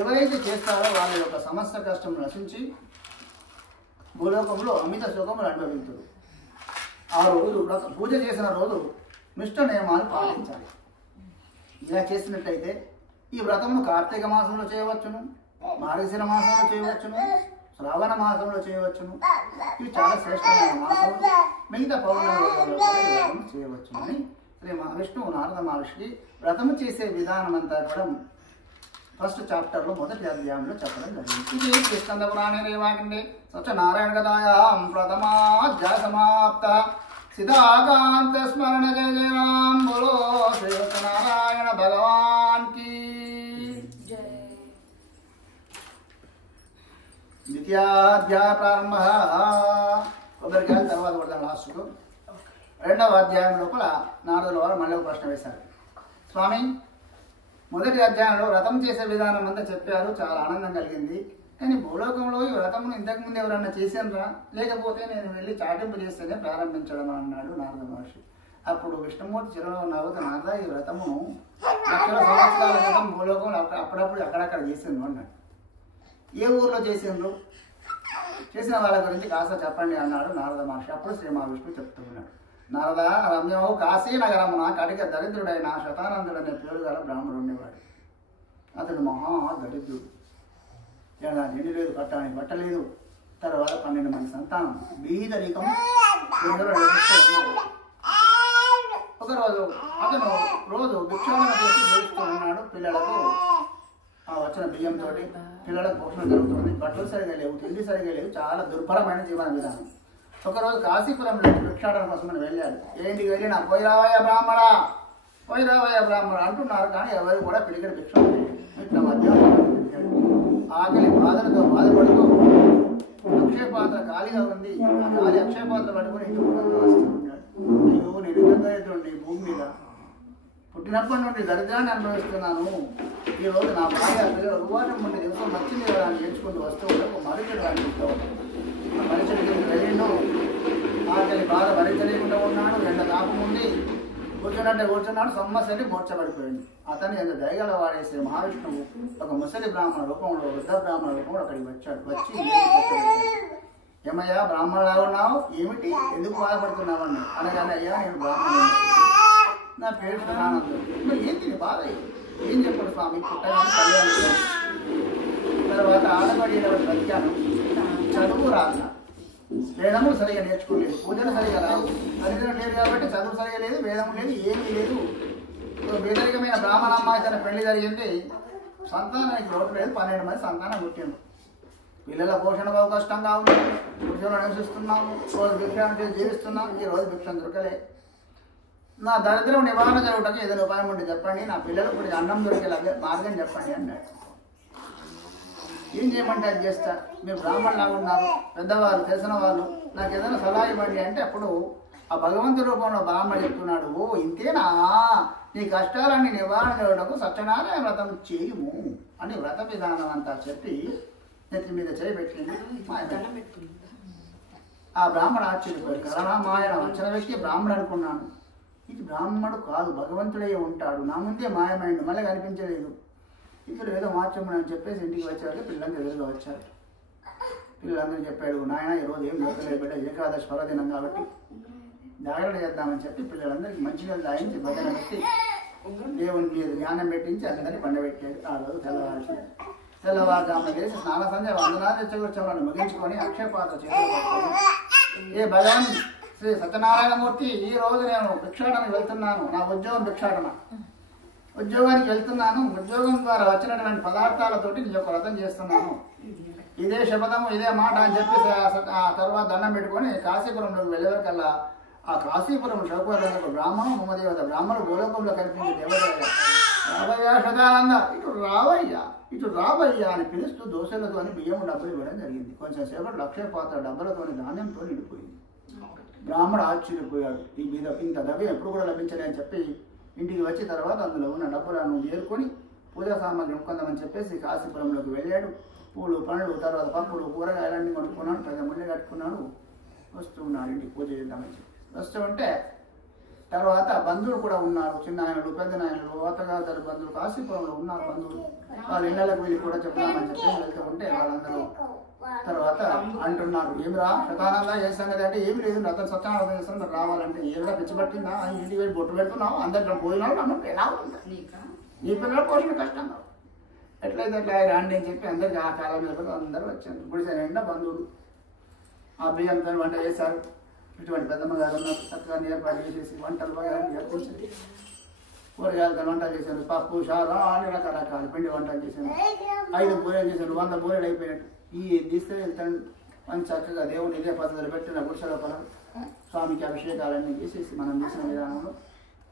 ఎవరైతే చేస్తారో వాళ్ళ యొక్క సమస్త కష్టం నశించి భూలోకంలో అమిత సుఖములు అనుభవించరు. ఆ రోజు పూజ చేసిన రోజు నిష్ఠ నియమాలు పాటించాలి. ఇలా చేసినట్టయితే ఈ వ్రతమును కార్తీక మాసంలో చేయవచ్చును, మార్గశిర మాసంలో చేయవచ్చును, శ్రావణ మాసంలో చేయవచ్చును. ఇవి చాలా శ్రేష్టమైన మాసములు. మిగతా పౌర్ణమి చేయవచ్చును అని శ్రీ మహావిష్ణువు నారద మహర్షికి వ్రతము చేసే విధానం అంతా కూడా ఫస్ట్ చాప్టర్లో మొదటి అధ్యాయంలో చెప్పడం జరిగింది. ఇది కృష్ణ పురాణే రేవాకండి సత్యనారాయణ కథాయాం ప్రథమాధ్యాయ సమాప్త. సిద్ధాకాంత స్మరణ జయ జయ రామ్ బోలో శ్రీ సత్యనారాయణ భగవాన్ కి జై. ద్వితీయాధ్యాయ ప్రారంభ. కొబ్బరికాయల తర్వాత కొడతాం లాస్ట్కు. 2వ అధ్యాయం లోపల నారదుల వారు మళ్ళీ ఒక ప్రశ్న వేశారు. స్వామి, మొదటి అధ్యాయంలో వ్రతం చేసే విధానం అంతా చెప్పారు, చాలా ఆనందం కలిగింది. కానీ భూలోకంలో ఈ వ్రతమును ఇంతకుముందు ఎవరన్నా చేశానరా, లేకపోతే నేను వెళ్ళి చాటింపు చేస్తేనే ప్రారంభించడం అన్నాడు నారద మహర్షి. అప్పుడు విష్ణుమూర్తి చిరునవ్వు నవ్వుతూ, నారద ఈ వ్రతము లక్షల సంవత్సరాల క్రితం భూలోకంలో అప్పుడప్పుడు అక్కడక్కడ చేసిండ్రు అన్నాడు. ఏ ఊర్లో చేసిండ్రు, చేసిన వాళ్ళ గురించి కాస్త చెప్పండి అన్నాడు నారద మహర్షి. అప్పుడు శ్రీ మహావిష్ణువు చెప్తూ ఉన్నాడు, నారద రమ్యము కాశీ నగరమున కటిక దరిద్రుడైన శతానందుడు అనే పేరు గల బ్రాహ్మణుడు ఉండేవాడు. అతడు మహా దరిద్రుడు. నిండి లేదు, కట్టడానికి బట్టలేదు. తర్వాత 12 మంది సంతానం, బీదరికం. ఒకరోజు అతను రోజు భిక్షాటన చేసి జీవిస్తూ ఉన్నాడు. పిల్లలకు వచ్చిన బియ్యంతో పిల్లలకు పోషణ జరుగుతుంది. బట్టలు సరిగా లేవు, తిండి సరిగా లేవు, చాలా దుర్భరమైన జీవన విధానం. ఒకరోజు కాశీపురంలో భిక్షాటన కోసమని వెళ్ళాడు. ఏంటికి వెళ్ళి నా పోయిరావయ్య బ్రాహ్మణ, పోయిరావయ్య బ్రాహ్మణ అంటున్నారు, కానీ ఎవరు కూడా పిడికిన భిక్ష ఇట్లా మధ్యాహ్నం ఆకలి బాధలతో బాధపడుతూ అక్షయపాత్ర ఖాళీగా ఉంది. ఆ ఖాళీ అక్షయపాత్ర పట్టుకుని ఇంటికి వస్తున్నాడు. అయ్యో, నేను దరిద్రుడిని, భూమి మీద పుట్టినప్పటి నుండి దరిద్రాన్ని అనుభవిస్తున్నాను. ఈ రోజు నా భార్య పిల్లలు ఉపవాసం ఉండి ദിവസം నచ్చింది కదా అని నేర్చుకుంటూ వస్తూ ఉంటే ఒక మరుచెడు అనిపిస్తూ ఉంటాడు. ఆ మరుచెడు వెళ్ళిండు. ఆకలి బాధ భరించలేకుండా ఉన్నాడు. ఎండ తాపం ఉంది. కూర్చొని కూర్చున్నట్టే కూర్చున్నాడు, సమస్యని మూర్చబడిపోయింది. అతను ఎంత దయగల వాడేసే మహావిష్ణువు ఒక ముసలి బ్రాహ్మణ రూపంలో, వృద్ధ బ్రాహ్మణ రూపంలో అక్కడికి వచ్చాడు. వచ్చి ఏమయ్యా బ్రాహ్మణులా ఉన్నావు, ఏమిటి, ఎందుకు బాధపడుతున్నావు అని అనగానే, అయ్యా నేను బ్రాహ్మణుడు, నా పేరు శతానందుడు. మరి ఏంటి నీ బాధ, ఏం చెప్పడు స్వామి, పుట్టగానే కళ్యాణం, తర్వాత ఆడబడి బ్రతికాను, చదువు రాదు, వేదములు సరిగా నేర్చుకోలేదు, పూజలు సరిగా రావు, దరిద్రం లేదు కాబట్టి చదువు సరిగా లేదు, వేదము లేదు, ఏమీ లేదు. వేదరికమైన బ్రాహ్మణ అమ్మాయి తన పెళ్లి జరిగింది, సంతానానికి లోటు లేదు, 12 మంది సంతానం పుట్టిండు. పిల్లల పోషణ బహు కష్టంగా ఉంది, పురుషులు నివసిస్తున్నాము, రోజు భిక్షాన్ని చేసి జీవిస్తున్నాం, ఈ రోజు భిక్షం దొరకలే. నా దరిద్రం నివారణ జరుగుటకు ఏదైనా ఉపాయం ఉంటే చెప్పండి, నా పిల్లలకు ఇప్పుడు అన్నం దొరికేలాగే మార్గం చెప్పండి అన్నాడు. ఏం చేయమంటే అది చేస్తా, మీరు బ్రాహ్మణులాగా ఉన్నారు, పెద్దవాళ్ళు తెలిసిన వాళ్ళు, నాకు ఏదైనా సలహా ఇవ్వండి అంటే అప్పుడు ఆ భగవంతు రూపంలో బ్రాహ్మణ చెప్తున్నాడు, ఓ ఇంతేనా, నీ కష్టాలన్నీ నివారణ చేయడానికి సత్యనారాయణ వ్రతం చేయము అని వ్రత విధానం అంతా చెప్పి నెత్తి మీద చేయబెట్టింది. ఆ బ్రాహ్మణ ఆశ్చర్యపోయాడు, కరుణామాయణ వచ్చిన వ్యక్తి బ్రాహ్మణుడు అనుకున్నాను, ఇది బ్రాహ్మణుడు కాదు, భగవంతుడే ఉంటాడు, నా ముందే మాయమైండు, మళ్ళీ కనిపించలేదు. ఇక్కడ ఏదో మార్చమని అని చెప్పేసి ఇంటికి వచ్చారు, పిల్లలందరూ ఎదురుగా వచ్చారు. పిల్లలందరూ చెప్పాడు, నాయన ఈరోజు ఏం దొరకలేదు బిడ్డ, ఏకాదశి పర్వదినం కాబట్టి జాగ్రత్త చేద్దామని చెప్పి పిల్లలందరికీ మంచిగా దాయించి భజన పెట్టి దేవుని మీద జ్ఞానం పెట్టించి అందరినీ పండబెట్టాడు. ఆ రోజు తెల్లవారుజామున చేసి స్నాన సంధ్య వందనాలు తెచ్చుకొచ్చామని ముగించుకొని అక్షయపాత్ర చేతులు పట్టుకొని, ఏ భగవాన్ శ్రీ సత్యనారాయణమూర్తి, ఈ రోజు నేను భిక్షాటనకి వెళ్తున్నాను, నా ఉద్యోగం భిక్షాటన, ఉద్యోగానికి వెళ్తున్నాను, ఉద్యోగం ద్వారా వచ్చినటువంటి పదార్థాలతోటి నీ యొక్క వ్రతం చేస్తున్నాను, ఇదే శపథము ఇదే మాట అని చెప్పి ఆ తర్వాత దండం పెట్టుకొని కాశీపురంలోకి వెళ్ళేవరకల్లా ఆ కాశీపురం శోకవర్ధనకు బ్రాహ్మణం మమదేవత బ్రాహ్మణుడు గోలోకంలో కనిపించే దేవతయ్య, రావయ్యా శతానంద, ఇటు రావయ్యా అని పిలుస్తూ దోశలతో బియ్యం డబ్బులు ఇవ్వడం జరిగింది. కొంచెం సేపటి అక్షయపాత్ర డబ్బులతో ధాన్యంతో నిండిపోయింది. బ్రాహ్మణుడు ఆశ్చర్యపోయాడు, ఈ మీద ఇంత ద్రవ్యం ఎప్పుడు కూడా లభించలే అని చెప్పి ఇంటికి వచ్చి తర్వాత అందులో ఉన్న డబ్బులను ఏరుకొని పూజా సామాగ్రి కొనుక్కుందామని చెప్పేసి కాశీపురంలోకి వెళ్ళాడు. పూలు పండ్లు తర్వాత పప్పులు కూరగాయలన్నీ కొనుక్కున్నాడు, పెద్ద ముళ్ళు కట్టుకున్నాడు, వస్తూ ఉన్నాడు ఇంటికి పూజ చేద్దామని చెప్పి. వస్తూ ఉంటే తర్వాత బంధువులు కూడా ఉన్నారు, చిన్న ఆయనలు పెద్ద నాయనలు అత్తగారు బంధువులు కాశీపురంలో ఉన్నారు. బంధువులు వాళ్ళ ఇళ్ళకి వెళ్ళి కూడా చెప్దామని చెప్పి వెళ్తూ ఉంటే వాళ్ళందరూ తర్వాత అంటున్నారు, ఏమిరా శతానంద ఏ సంగతి అంటే, ఏమి లేదు అతను సత్యనారాయణ చేస్తాను, మీరు రావాలంటే ఏమిరా పిచ్చిపట్టిందా, ఇంటికి వెళ్ళి బొట్టు పెడుతున్నావు, అందరిలో పోయినావు, నన్ను ఎలా ఉంటుంది, నీ పిల్లల పోషణ కష్టంగా ఎట్లయితే అట్లా రాండి అని చెప్పి అందరికి ఆ కాలం మీద అందరూ వచ్చారు. గుడిసె నిండా బంధువులు ఆ బియ్యంతో వంట చేశారు. ఇటువంటి పెద్దమ్మ గారు ఉన్నారు, చక్కగా ఏర్పాటు చేసేసి వంటలు ఏర్పరిచింది. కూరగాయలతో వంటలు చేశాను, పప్పు చారు అన్ని రకరకాల పిండి వంటలు చేశాను. 5 బూరెలు చేశాను, 100 బూరెలు అయిపోయినట్టు. ఈ తీస్తే వెళ్తాను అని చక్కగా దేవుని ఇదే పద్ధతులు పెట్టిన గుడిసె లోపల స్వామికి అభిషేకాలన్నీ చేసేసి మనం చేసిన విధానంలో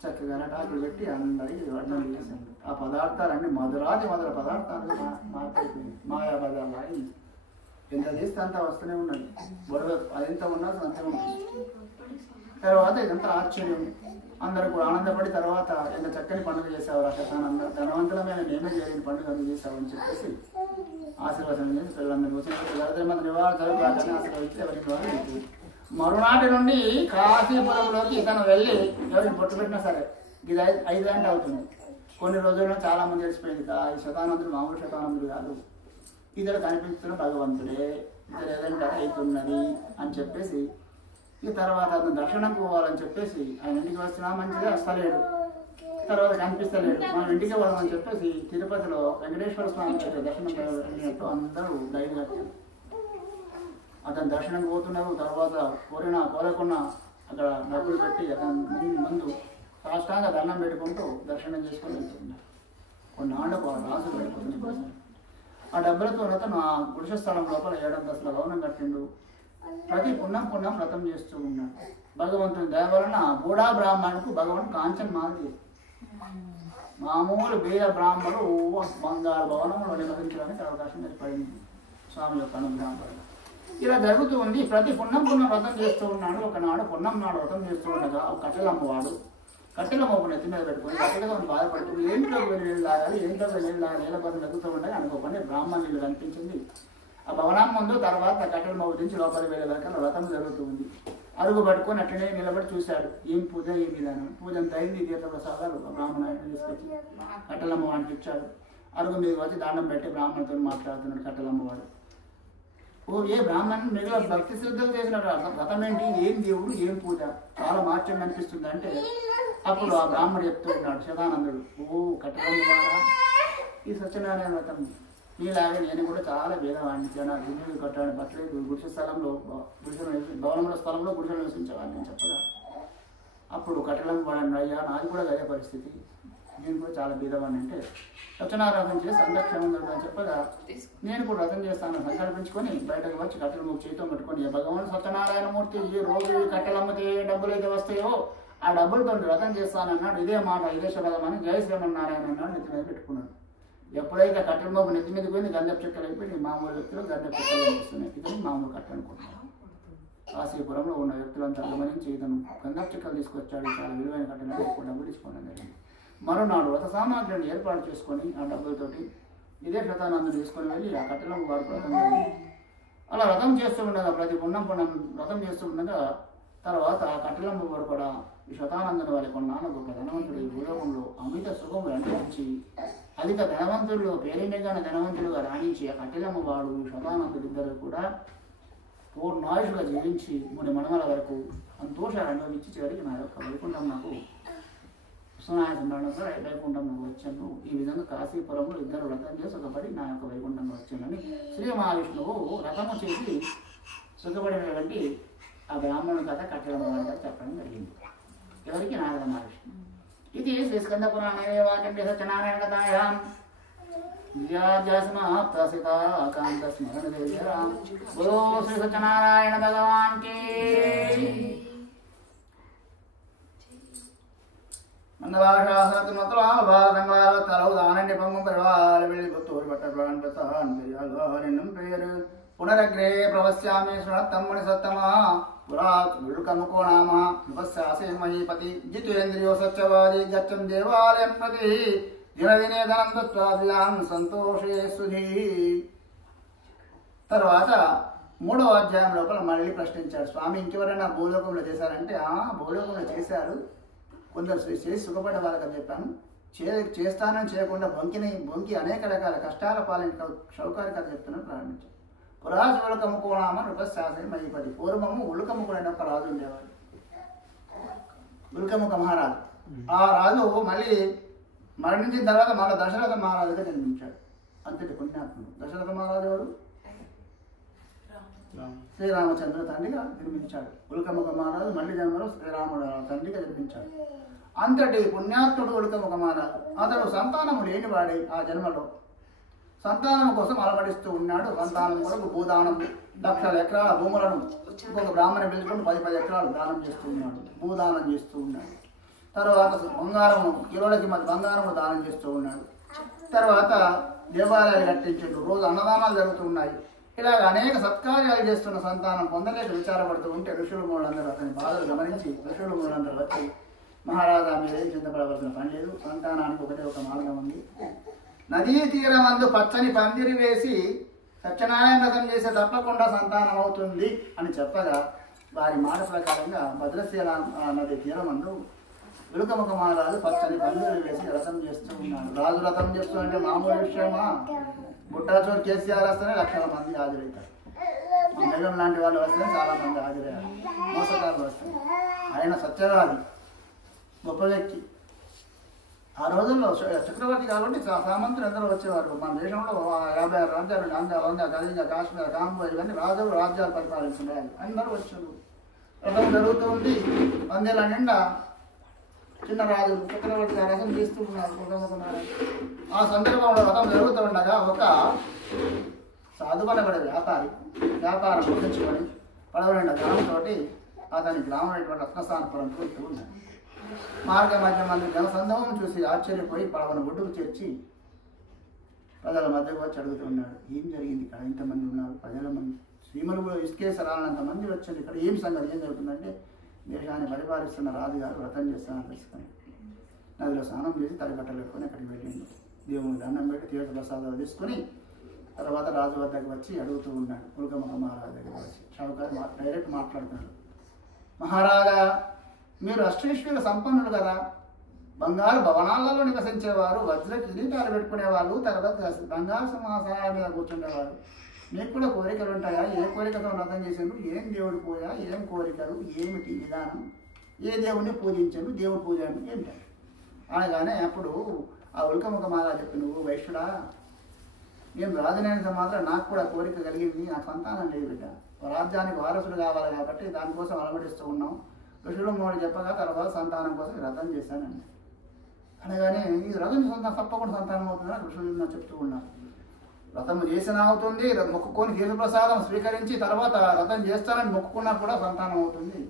చక్కగా టాకులు పెట్టి అందరికీ వర్ణం చేశాను. ఆ పదార్థాలన్నీ మధురాది మధుర పదార్థాలు మార్పైపోయింది, మాయా బజార్లా అయింది. ఎంత చేస్తే అంతా వస్తూనే ఉన్నది, బొడవ అదెంత ఉన్నది అంతే ఉంటుంది. తర్వాత ఇదంతా ఆశ్చర్యం, అందరూ కూడా ఆనందపడి తర్వాత ఎంత చక్కని పండుగ చేసావు రాక్షసానంద, ధనవంతులమైన నేమే చేయని పండుగ చేసావు అని చెప్పేసి ఆశీర్వాదం చేసి పిల్లలందరూ వచ్చిన నివారణ జరుగుతారని ఆశీర్వదించి ఎవరికి వాళ్ళు. మరునాటి నుండి కాశీపురంలోకి ఇతను వెళ్ళి ఎవరికి బొట్టు పెట్టినా సరే ఇది 5 గంటలు అవుతుంది. కొన్ని రోజుల్లో చాలా మంది తెలిసిపోయింది, ఈ శతానందుడు మామూలు శతానందుడు కాదు, ఇతడు కనిపిస్తున్న భగవంతుడే, ఇతడు ఏదంటే అవుతున్నది అని చెప్పేసి ఈ తర్వాత అతను దర్శనంకు పోవాలని చెప్పేసి ఆయన ఇంటికి వస్తున్నా మంచిగా వస్తలేడు, తర్వాత కనిపిస్తలేడు, మనం ఇంటికి పోదామని చెప్పేసి తిరుపతిలో వెంకటేశ్వర స్వామి దర్శనం అయినట్టు అందరూ లైన్ కట్టారు. అతను దర్శనంకి పోతున్నారు. తర్వాత కోరకుండా అక్కడ డబ్బులు పెట్టి అతను ముందు సాష్టాంగ దండం పెట్టుకుంటూ దర్శనం చేసుకొని వెళ్తున్నారు. కొన్నాళ్ళకు ఆ రాసులు పెట్టుకుంటున్నారు. ఆ డబ్బులతో అతను ఆ గుడిసె స్థలం లోపల 7 అంతస్తుల భవనం కట్టిండు. ప్రతి పుణ్యం వ్రతం చేస్తూ ఉన్నాడు. భగవంతుని దయ వలన బూడా బ్రాహ్మణుకు భగవంతుడు కాంచన్ మాది, మామూలు బీద బ్రాహ్మణుడు బంగారు భవనంలో నివసించడానికి అవకాశం ఏర్పడింది స్వామి యొక్క అనుగ్రహం వల్ల. ఇలా జరుగుతూ ఉంది. ప్రతి పుణ్యం వ్రతం చేస్తూ ఉన్నాడు. ఒకనాడు పుణ్యం నాడు వ్రతం చేస్తూ ఉండగా కట్టెలమ్మవాడు కట్టెల మోపు నెత్తి మీద పెట్టుకుని కట్టెలతో బాధపడుతూ ఏంట్లోకి వెళ్ళి నీళ్ళు తాగాలి, ఏంట్లోకి వెళ్ళి నీళ్ళు తాగాలి, నీళ్ళ పనులు తగ్గుతూ ఉండగా అనుకోకుండా బ్రాహ్మణులు కనిపించింది. ఆ భవనం ముందు తర్వాత కట్టెల మోపు దించి లోపలికి వెళ్ళే వరకు వ్రతం జరుగుతూ ఉంది. అరుగు పట్టుకొని అట్లనే నిలబడి చూశాడు. ఏం పూజ ఏం విధానం. పూజ అంత అయింది. తీర్థప్రసాదాలు బ్రాహ్మణ తీసుకొచ్చి కట్టెలమ్మ వాడికి ఇచ్చాడు. అరుగు మీద వచ్చి దండం పెట్టి బ్రాహ్మణుతో మాట్లాడుతున్నాడు కట్టెలమ్మవాడు. ఓ ఏ బ్రాహ్మణుడు మిగిలిన భక్తి శ్రద్ధలు చేసినాడు. వ్రతం ఏంటి, ఏం దేవుడు, ఏం పూజ, చాలా మార్చండి అనిపిస్తుంది అంటే అప్పుడు ఆ బ్రాహ్మణుడు చెప్తూ ఉన్నాడు శతానందుడు, ఓ కట్టెలమ్మవాడా, ఈ సత్యనారాయణ వ్రతం నీలాగే నేను కూడా చాలా భేదవాడిని. జనాలు ఇల్లు కట్టడానికి బట్టలేదు, గుడిసె స్థలంలో భవనంలో స్థలంలో గుడిసెలు నివసించేవాడిని నేను చెప్పగా అప్పుడు కట్టెలమ్మవాడు, అయ్యా నాది కూడా అదే పరిస్థితి, నేను కూడా చాలా భేదవాడిని అంటే సత్యనారాయణ చేసి సందక్షేమం అని చెప్పగా నేను కూడా వ్రతం చేస్తాను సంకల్పించుకొని బయటకు వచ్చి కట్టెల చేతితో పెట్టుకొని భగవాన్ సత్యనారాయణమూర్తి ఈ రోజు కట్టెలమ్మకి ఏ డబ్బులు అయితే వస్తాయో ఆ డబ్బులతో వ్రతం చేస్తానన్నాడు. ఇదే మాట ఇదే శబదమని జయ శ్రీమన్నారాయణ అన్నాడు. నెత్తి మీద పెట్టుకున్నాడు. ఎప్పుడైతే కట్టెల బాబు నెత్తి మీద పోయింది గంధపు చెక్కలు అయిపోయి మామూలు వ్యక్తులు గంధపు చెక్కలు కనిపిస్తున్నాయి. ఇతను మామూలు కట్ట అనుకుంటున్నాడు. కాశీపురంలో ఉన్న వ్యక్తులంతా గమనించి ఇతను గంధపు చెక్కలు తీసుకొచ్చాడు, చాలా విలువైన కట్టెలు ఎక్కువ డబ్బులు తీసుకోవడం జరిగింది. మరోనాడు వ్రత సామాగ్రిని ఏర్పాటు చేసుకొని ఆ డబ్బులతోటి ఇదే శతానందం తీసుకొని వెళ్ళి ఆ కట్టెలం వాడు వ్రతం జరిగింది. అలా వ్రతం చేస్తూ ఉండగా ప్రతి పుణ్యం వ్రతం చేస్తూ ఉండగా తర్వాత ఆ కట్టెలమ్మ వాడు కూడా ఈ శతానందని వారి కొన్నాళ్ళు గొప్ప ధనవంతుడు ఈ భూలోకంలో అమిత సుఖం అనుభవించి అధిక ధనవంతుల్లో పేరెండగానే ధనవంతులుగా రాణించి ఆ కట్టెలమ్మ వాడు శతానందుడిద్దరు కూడా పూర్ణాయుషుగా జీవించి 3 మణమల వరకు సంతోషాలు అనుభవించి చివరికి నా యొక్క వైకుంఠం నాకు సునాయసంలో వైకుంఠం నాకు వచ్చాను. ఈ విధంగా కాశీపురంలో ఇద్దరు వ్రతం చేసి సుఖపడి నా యొక్క వైకుంఠంలో వచ్చానని శ్రీ మహావిష్ణువు వ్రతము చేసి సుఖపడినటువంటి ఆ బ్రాహ్మణుల కథ కట్టెలమ్మ చెప్పడం జరిగింది. ఎవరికి? నారద మహర్షి. ఇది శ్రీ స్కంద పురాణే వాక్యం సత్యనారాయణ కథాయాం కాంత స్మరణ బోలో శ్రీ సత్యనారాయణ భగవాన్ కే. పునరగ్రే ప్రవశ్యామి శృణత్తమ్మని సత్తమా పురాముకో నామ ఉపశ్యాసే మహీపతి జితేంద్రియో సత్యవాది గచ్చం దేవాలయం ప్రతి దిన వినేదనం దత్వాదియాన్ సంతోషే సుధీ. తర్వాత 3వ అధ్యాయం లోపల మళ్ళీ ప్రశ్నించాడు స్వామి, ఇంకెవరైనా భూలోకంలో చేశారంటే భూలోకంలో చేశారు, కొందరు చేసి సుఖపడే వాళ్ళకి చెప్పాను, చేస్తానని చేయకుండా బొంకి అనేక రకాల కష్టాల పాలన షౌకారి కథ చెప్తున్నాను ప్రారంభించాను. పురాజు ఉలుకముకోనామ నృపశాసని మహిపతి. పూర్వము ఉలుకముకుడైన ఒక రాజు ఉండేవాడు, ఉలుకముఖ మహారాజు. ఆ రాజు మళ్ళీ మరణించిన తర్వాత మళ్ళీ దశరథ మహారాజుగా జన్మించాడు. అంతటి పుణ్యాత్ముడు. దశరథ మహారాజు ఎవరు? శ్రీరామచంద్ర తండ్రిగా జన్మించాడు. ఉల్కముఖ మహారాజు మళ్ళీ జన్మలో శ్రీరాముడు తండ్రిగా జన్మించాడు. అంతటి పుణ్యాత్ముడు ఉల్కముఖ మహారాజు. అతడు సంతానము లేనివాడే ఆ జన్మలో సంతానం కోసం అలమడిస్తూ ఉన్నాడు. సంతానం కొరకు భూదానం 1,00,000 ఎకరాల భూములను ఇంకొక బ్రాహ్మణ పిలుచుకొని 10 ఎకరాలు దానం చేస్తూ ఉన్నాడు, భూదానం చేస్తూ ఉన్నాడు. తర్వాత బంగారము కిలోలకి మధ్య బంగారము దానం చేస్తూ ఉన్నాడు. తర్వాత దేవాలయాలు కట్టించాడు, రోజు అన్నదానాలు జరుగుతూ ఉన్నాయి. ఇలాగ అనేక సత్కార్యాలు చేస్తున్న సంతానం పొందలేక విచారపడుతూ ఉంటే ఋషులు మూలందరూ అతని బాధలు గమనించి ఋషులు మూలందరూ వచ్చి మహారాజా మీరేం చింతపడవలసిన పని లేదు, సంతానానికి ఒకటే ఒక మార్గం ఉంది. నదీ తీరమందు పచ్చని పందిరి వేసి సత్యనారాయణ వ్రతం చేస్తే తప్పకుండా సంతానం అవుతుంది అని చెప్పగా వారి మాట ప్రకారంగా భద్రశీల నది తీరమందు ఉలుకముఖ మహారాజు పచ్చని పందిరి వేసి వ్రతం చేస్తూ ఉన్నాడు. రాజు వ్రతం చేస్తూ అంటే మామూలు విషయమా? బుట్టాచోరు కేసీఆర్ వస్తేనే 1,00,000 మంది హాజరవుతారు. జగన్ లాంటి వాళ్ళు వస్తేనే చాలా మంది హాజరయ్యారు, మోసకారులు వస్తారు. ఆయన సత్యరాజు, గొప్ప వ్యక్తి. ఆ రోజుల్లో చక్రవర్తి కాబట్టి సామంతులు అందరూ వచ్చేవారు. మన దేశంలో 56 రాజ్యాలు, ఆంధ్ర, కళింగ, కాశ్మీర్, కాంబోజ్ ఇవన్నీ రాజ్యాలు పరిపాలిస్తున్నారు. అందరూ వచ్చారు. వ్రతం జరుగుతూ ఉంది. 1,000 నిండా చిన్న రాజు చక్రవర్తి రసం చేస్తూ ఉన్నారు. ఆ సందర్భంలో వ్రతం జరుగుతూ ఉండగా ఒక సాధుబలపడే వ్యాపారం గుర్తించుకొని పడవలిండ ధనంతో అతని గ్రామమైనటువంటి రత్నస్థానపురం వెళ్తూ ఉన్నాడు. మార్గ మధ్య మంది జనసందమం చూసి ఆశ్చర్యపోయి పడవను ఒడ్డుకు చేర్చి ప్రజల మధ్యకు వచ్చి అడుగుతూ ఉన్నాడు, ఏం జరిగింది ఇక్కడ? ఇంతమంది ఉన్నారు, ప్రజల మంది శ్రీమలు ఇసుకేసరాలంత మంది వచ్చారు, ఇక్కడ ఏం సంగతి, ఏం జరుగుతుందంటే దేశాన్ని పరిపాలిస్తున్న రాజుగారు వ్రతం చేస్తానని తెలుసుకొని నదిలో స్నానం చేసి తడిబట్టలు పెట్టుకొని అక్కడికి వెళ్ళింది. దేవుని దండం పెట్టి తీర్థప్రసాదాలు తీసుకొని తర్వాత రాజు వద్దకు వచ్చి అడుగుతూ ఉన్నాడు. ఉల్కముఖ మహారాజు దగ్గర వచ్చి షావుకారు డైరెక్ట్ మాట్లాడుతున్నాడు. మహారాజా, మీరు అష్టైశ్వర్య సంపన్నులు కదా, బంగారు భవనాలలో నివసించేవారు, వజ్ర కిరీటాలు పెట్టుకునేవాళ్ళు, తర్వాత బంగారు సింహాసనాల మీద కూర్చుండేవారు. మీకు కూడా కోరికలు ఉంటాయా? ఏ కోరికతో వ్రతం చేసిండ్రు? ఏం దేవుడి పూజ, ఏం కోరికలు, ఏమిటి విధానం, ఏ దేవుడిని పూజించండు, దేవుడి పూజ అంటే ఏంటి అనగానే అప్పుడు ఆ ఉల్కముఖ మహారాజు చెప్పి, నువ్వు వైశ్యుడా, నేను రాజునైనంత మాత్రం నాకు కూడా కోరిక కలిగింది, నాకు సంతానం లేదు బిడ్డ, రాజ్యానికి వారసులు కావాలి కాబట్టి దానికోసం అలమటిస్తూ ఉన్నాం. ఋషులు మూడు చెప్పగా తర్వాత సంతానం కోసం వ్రతం చేశానండి అనగానే, ఈ వ్రతం సంతానం తప్పకుండా సంతానం అవుతుందని ఋషులు చెప్తూ ఉన్నారు. వ్రతం చేసిన అవుతుంది, మొక్కుకొని తీర్థప్రసాదం స్వీకరించి తర్వాత వ్రతం చేస్తానని మొక్కుకున్నా కూడా సంతానం అవుతుంది,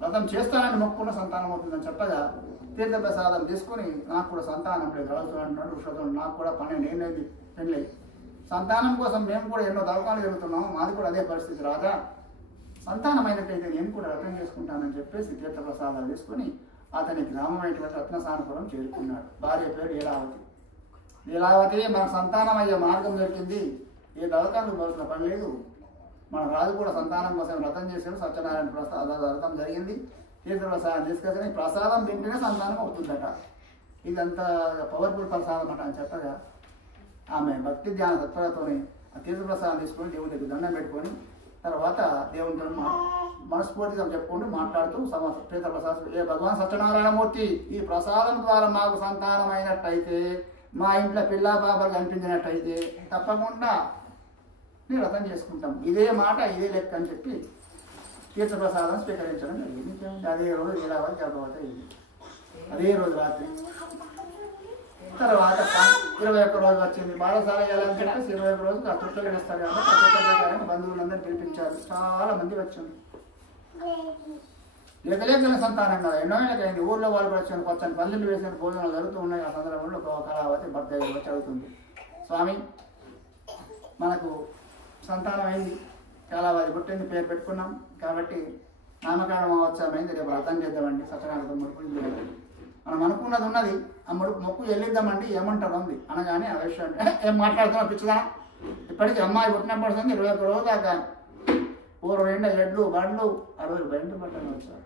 వ్రతం చేస్తానని మొక్కుకున్న సంతానం అవుతుందని చెప్పగా తీర్థప్రసాదం తీసుకుని నాకు కూడా సంతానం లేదు రాజు అంటున్నాడు ఋషుడు, నాకు కూడా 12 ఏళ్ళైంది పెళ్ళి, సంతానం కోసం మేము కూడా ఎన్నో దవకాలు జరుగుతున్నాము, మాది కూడా అదే పరిస్థితి రాదా, సంతానమైనట్టయితే నేను కూడా వ్రతం చేసుకుంటానని చెప్పేసి తీర్థప్రసాదాలు తీసుకుని అతని గ్రామమైనటువంటి రత్నసానపురం చేరుకున్నాడు. భార్య పేరు లీలావతి. లీలావతి, మన సంతానం అయ్యే మార్గం దొరికింది, ఏ దవకాలు దొరికిన పని లేదు, మన రాజు కూడా సంతానం కోసం వ్రతం చేశాడు, సత్యనారాయణ వ్రతం జరిగింది, తీర్థప్రసాదం తీసుకొచ్చి ప్రసాదం తింటేనే సంతానం అవుతుందట. ఇదంతా పవర్ఫుల్ ప్రసాదం అట అని చెప్పగా ఆమె భక్తి ధ్యాన తత్పరతోని ఆ తీర్థప్రసాదం తీసుకొని దేవుడి దగ్గర దండం పెట్టుకొని తర్వాత దేవునితో మనస్ఫూర్తిగా చెప్పుకుంటూ మాట్లాడుతూ తీర్థప్రసాదం, ఏ భగవాన్ సత్యనారాయణమూర్తి, ఈ ప్రసాదం ద్వారా మాకు సంతానం అయినట్టయితే, మా ఇంట్లో పిల్లా పాపలు కనిపించినట్టయితే తప్పకుండా నేను వ్రతం చేసుకుంటాం, ఇదే మాట ఇదే లెక్క అని చెప్పి తీర్థప్రసాదం స్వీకరించడం జరిగింది. అదే రోజు లీలావతి గర్భవతి అయింది. అదే రోజు రాత్రి తర్వాత 21 రోజు వచ్చింది. బాలసాల వేయాలని చెప్పేసి 21 రోజుకి ఆ చుట్టలు వేస్తారు కాబట్టి ఆ చుట్టలు బంధువులందరూ పిలిపించారు. చాలా మంది వచ్చింది. లేకలేకల సంతానం కదా, ఎన్నో ఏళ్ళకైంది. ఊర్లో వాళ్ళు కూడా వచ్చాను, పచ్చని పల్లెలు వేసిన భోజనాలు జరుగుతూ ఉన్నాయి. ఆ సందర్భంలో కళావతి భర్త వచ్చి అడుగుతుంది, స్వామి మనకు సంతానం అయింది, కళావతి పుట్టింది, పేరు పెట్టుకున్నాం కాబట్టి నామకరణ మహోత్సవం అయింది, రేపు వ్రతం చేద్దామండి, సత్యనారాయణ ముడుపు మనం అనుకున్నది ఉన్నది, ఆ ముడుపు మొక్కు వెళ్ళిద్దామండి, ఏమంటారు ఉంది అనగానే ఆ విషయం ఏం మాట్లాడుతున్నా పిచ్చిదా, ఇప్పటికీ అమ్మాయి పుట్టినప్పటి నుంచి 21 రోజు దాకా ఊరు నిండా ఎడ్లు బండ్లు, ఆ రోజు బయట పట్టని వచ్చారు.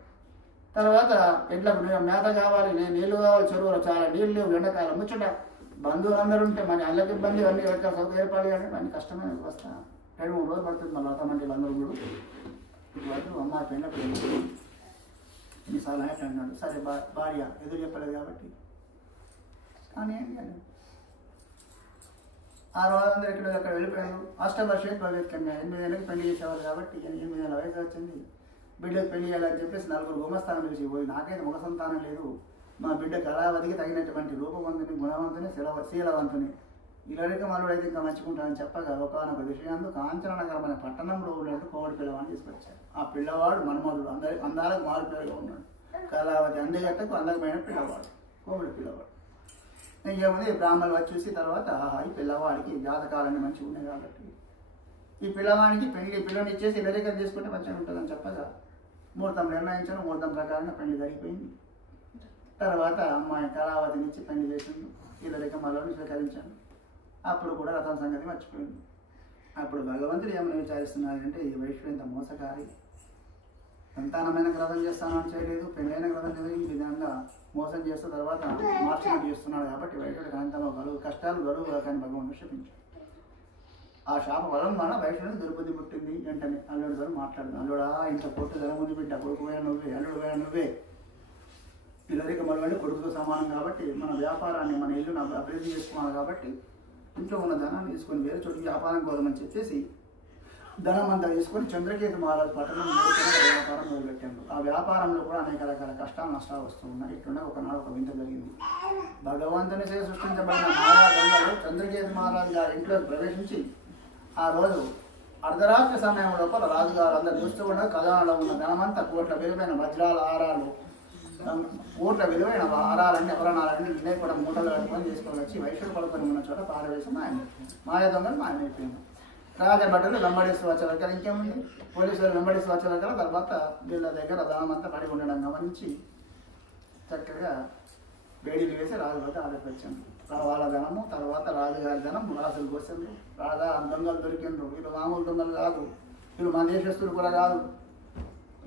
తర్వాత ఎడ్లకు మేత కావాలి, నీళ్ళు కావాలి, చెరువులో చాలా నీళ్ళు లేవు, ఎండకాలం ముచ్చట, బంధువులందరూ ఉంటే మన అల్లకి ఇబ్బంది, అన్ని సౌకర్యం ఏర్పాటు కానీ అన్ని కష్టమైన వ్యవస్థ. 2-3 రోజులు పడుతుంది మన వ్రతం అంటే బంధువులు కూడా. ఇటువైపు అమ్మాయి పెళ్ళి ఎన్నిసార్లు అయితే అన్నాడు. సరే భార్య ఎదురు చెప్పలేదు కాబట్టి కానీ ఏం కాదు. ఆ రోజందరూ అక్కడ వెళ్ళిపోయారు. అష్టవర్షే ప్రవేశకంగా 8 ఏళ్ళకి పెళ్లి చేసేవారు కాబట్టి 8 ఏళ్ళ వయసు వచ్చింది. బిడ్డకు పెళ్లి చేయాలని చెప్పేసి 4 గుమస్థానం వేసి పోయి, నాకైతే ముఖ సంతానం లేదు, మా బిడ్డ కళావతికి తగినటువంటి రూపవంతుని, గుణవంతుని, శీలవంతుని, ఇలాంటి మనుడైతే ఇంకా మంచుకుంటానని చెప్పగా ఒకనొక విషయాన్ని కాంచనగరమైన పట్టణంలో ఉన్నట్టు కోమడి పిల్లవాడిని తీసుకొచ్చారు. ఆ పిల్లవాడు మన్మధుడు, అందాలకు మారు పేరుగా ఉన్నాడు. కళావతి అందగట్టకు అందమైన పిల్లవాడు, కోమడి పిల్లవాడు. ఇంకేముంది, బ్రాహ్మణులు వచ్చి చూసి తర్వాత ఈ పిల్లవాడికి జాతకాలన్నీ మంచిగా ఉన్నాయి కాబట్టి ఈ పిల్లవాడికి పిల్లని ఇచ్చేసి ఇళ్ళ దగ్గర తీసుకుంటే మంచిగా ఉంటుందని చెప్పగా ముహూర్తం నిర్ణయించాను. ముహూర్తం ప్రకారంగా పెళ్లి జరిగిపోయింది. తర్వాత అమ్మాయి కళావతిని ఇచ్చి పెళ్లి చేసింది. ఇళ్ళ దగ్గర మళ్ళీ స్వీకరించాను. అప్పుడు కూడా రథం సంగతి మర్చిపోయింది. అప్పుడు భగవంతుడు ఏమైనా విచారిస్తున్నారంటే, ఈ వైశ్యుడు ఇంత మోసకారి, సంతానమైన గ్రహం చేస్తానని చేయలేదు, పెళ్ళైన గ్రహం చేయలేదు, ఈ విధంగా మోసం చేస్తూ తర్వాత మార్చినట్టు చేస్తున్నాడు కాబట్టి వైశ్యుడికి అంతలో కష్టాలు గడువు కానీ భగవంతుడు శపించాడు. ఆ శాప వలం వల్ల వైశ్యుడికి దుర్బుద్ధి పుట్టింది. వెంటనే అల్లుడితో మాట్లాడింది. అల్లుడా, ఇంత పొట్టు జరముంది బిడ్డ, కొడుకు పోయా నువ్వే, అల్లుడు పోయా నువ్వే, పిల్లలకి మనవాడి కొడుకుతో సమానం కాబట్టి మన వ్యాపారాన్ని, మన ఇల్లును అభివృద్ధి చేసుకోవాలి కాబట్టి ఇంట్లో ఉన్న ధనాన్ని తీసుకొని వేరే చోటు వ్యాపారం కోసమని చెప్పేసి ధనం అంతా తీసుకొని చంద్రకేతు మహారాజు పట్టణం వ్యాపారం మొదలుపెట్టాడు. ఆ వ్యాపారంలో కూడా అనేక రకాల కష్టాలు నష్టాలు వస్తూ ఉన్నాయి. ఇట్లుండే ఒకనాడు ఒక వింత జరిగింది. భగవంతుని చే సృష్టించబడిన మహారాజు చంద్రకేతు మహారాజు గారి ఇంట్లో ప్రవేశించి ఆ రోజు అర్ధరాత్రి సమయం లోపల రాజుగారు అందరు చూస్తూ ఉండగా ఖజానాలో ఉన్న ధనమంతా కోట్ల విలువైన వజ్రాల ఆరాలు, కోట్ల విలువైన ఆరాలన్నీ అపరాణాలన్నీ వినయ కూడా మూటలు కట్టుకొని తీసుకొని వచ్చి వైశ్యుడు పడుకొని ఉన్న చోట పారవేసి మాయ దొంగలు మాయమైపోయింది. రాజభటులు వెంబడిస్తూ వచ్చారు కదా, ఇంకేముంది, పోలీసులు వెంబడిస్తూ వచ్చారు కదా. తర్వాత వీళ్ళ దగ్గర ధనమంతా పడి ఉండడం గమనించి చక్కగా వేడిలు వేసి రాజు వద్ద ఆడపచ్చాను. వాళ్ళ ధనము, తర్వాత రాజుగారి ధనం రాసులు కోసిండ్రు. రాజా దొంగలు దొరికిండ్రు. వీళ్ళు మామూలు దొంగలు కాదు, వీళ్ళు మన దేశస్తులు కూడా కాదు,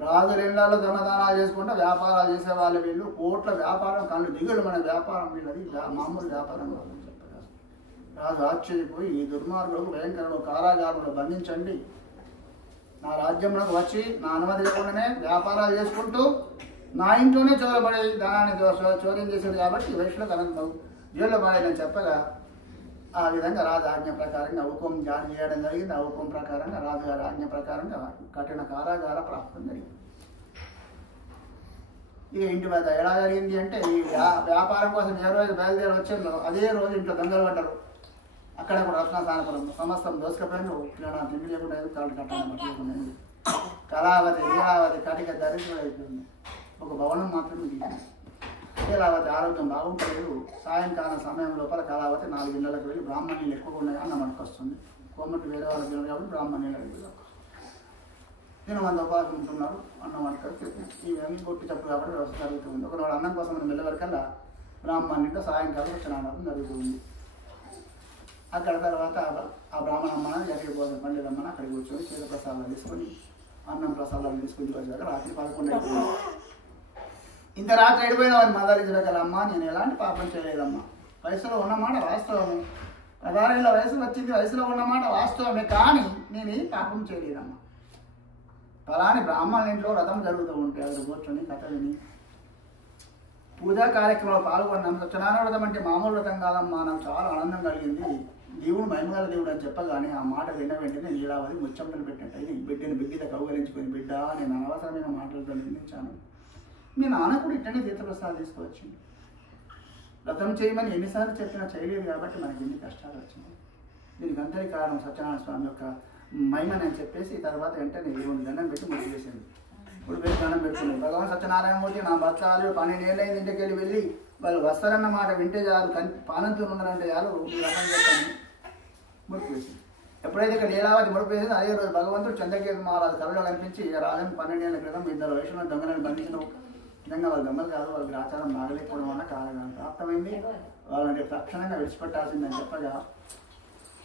రాజులిళ్లలో దొంగదానాలు చేసుకుంటే వ్యాపారాలు చేసే వాళ్ళు వీళ్ళు కోట్ల వ్యాపారం కళ్ళు దిగులు మన వ్యాపారం వీళ్ళది మామూలు వ్యాపారం కాదని చెప్పారు. రాజు ఆశ్చర్యపోయి ఈ దుర్మార్గులకు భయంకరంలో కారాగారంలో బంధించండి, నా రాజ్యంలోకి వచ్చి నా అనుమతి లేకుండానే వ్యాపారాలు చేసుకుంటూ నా ఇంట్లోనే చోరబడి ధనాన్ని చోర్యం చేసేది కాబట్టి వైశ్యులకు అనంతం జైల్లో పడేదని చెప్పగా ఆ విధంగా రాజు ఆజ్ఞ ప్రకారంగా హుకుం జారీ చేయడం జరిగింది. ఆ హుకుం ప్రకారంగా రాజుగారి ఆజ్ఞ ప్రకారంగా కఠిన కారాగార ప్రాప్తం జరిగింది. ఇక ఇంటి వద్ద ఎలా జరిగింది అంటే ఈ వ్యాపారం కోసం ఏ రోజు బయలుదేరి వచ్చిందో అదే రోజు ఇంట్లో దొంగలు పడ్డారు. అక్కడ కూడా రత్నసానపురం సమస్తం దోసుకపోయిన తినడం తిండి లేకుండా తలటి కట్టడం కళావతి లీలావతి కటిక దరిద్రం అయిపోయింది. ఒక భవనం మాత్రమే దిగింది. లీలావతి ఆరోగ్యం బాగుంటలేదు. సాయంకాలం సమయం లోపల కళావతి 4 ఇళ్లకు వెళ్ళి బ్రాహ్మణీలు ఎక్కువగా ఉన్నాయి అన్నం వస్తుంది. కోమటి వేరే వాళ్ళకి తినరు కాబట్టి బ్రాహ్మణీలు వెళ్ళి తినమంది ఉపాసం ఉంటున్నారు. అన్నం వండుకొని ఇవన్నీ కొట్టి చెప్పు కాబట్టి వ్యవస్థ జరుగుతుంది. ఒకరోజు అన్నం కోసం మనం వెళ్ళేవరకల్లా బ్రాహ్మణుడితో సాయంకాలం స్నానం జరుగుతుంది. అక్కడ తర్వాత ఆ బ్రాహ్మణమ్మ ఎక్కడికి పోతుంది పండితమ్మని అక్కడికి కూర్చొని చీర ప్రసాదాలు తీసుకొని అన్నం ప్రసాదాలు తీసుకుని వచ్చాక రాత్రి 11 అయిపోయింది. ఇంత రాత్రి అయిపోయిన వారిని మదరించగలమ్మా, నేను ఎలాంటి పాపం చేయలేదమ్మా, వయసులో ఉన్నమాట వాస్తవము, 16 ఏళ్ళ వయసు వచ్చింది, వయసులో ఉన్నమాట వాస్తవమే, కానీ నేనేం పాపం చేయలేదమ్మా. ఫలాని బ్రాహ్మణుల ఇంట్లో వ్రతం జరుగుతూ ఉంటే అక్కడ కూర్చొని కథ విని పూజా కార్యక్రమంలో పాల్గొన్నాం. సత్యనారాయణ వ్రతం అంటే మామూలు వ్రతం కాదమ్మా, నాకు చాలా ఆనందం కలిగింది. దేవుడు మహిమగల దేవుడు అని చెప్పగానే ఆ మాట విన్న వెంటనే లీలావతి ముచ్చంటలు పెట్టినట్టు బిడ్డని బిడ్డ కౌగలించుకొని, బిడ్డ నేను అనవసరమైన మాటలతో నిందించాను, మీ నాన్న కూడా ఇట్టనే తీర్థప్రసాదాలు తీసుకువచ్చింది, వ్రతం చేయమని ఎన్నిసార్లు చెప్పినా చేయలేదు కాబట్టి మనకి ఎన్ని కష్టాలు వచ్చినాయి, దీనికి అందరి కారణం సత్యనారాయణ స్వామి యొక్క మహిమని అని చెప్పేసి తర్వాత వెంటనే దేవుని దండం పెట్టి ముడి చేసింది. ఇప్పుడు పెట్టి దండం పెట్టుకున్నాడు. భగవాన్ సత్యనారాయణమూర్తి నా భర్తలు 12 ఏళ్ళైంది ఇంటికి వెళ్ళి వాళ్ళు వస్తారన్న మాట వింటే చాలు, పానంతో ఉన్నారంటే చాలు రకం చెప్పాను ముడికి వేసింది. ఎప్పుడైతే ఇక్కడ లీలావతి ముడికి వేసింది అదే రోజు భగవంతుడు చంద్రకేతు మహారాజు కళలో కనిపించి రాజని 12 ఏళ్ల క్రితం 2 వయసులో దొంగలను బంధించిన విధంగా వాళ్ళు దొంగలు కాదు, వాళ్ళకి ఆచారం బాగలేకపోవడం వల్ల కారణం ప్రాప్తమైంది, వాళ్ళని తక్షణంగా విడిచిపెట్టాల్సిందని చెప్పగా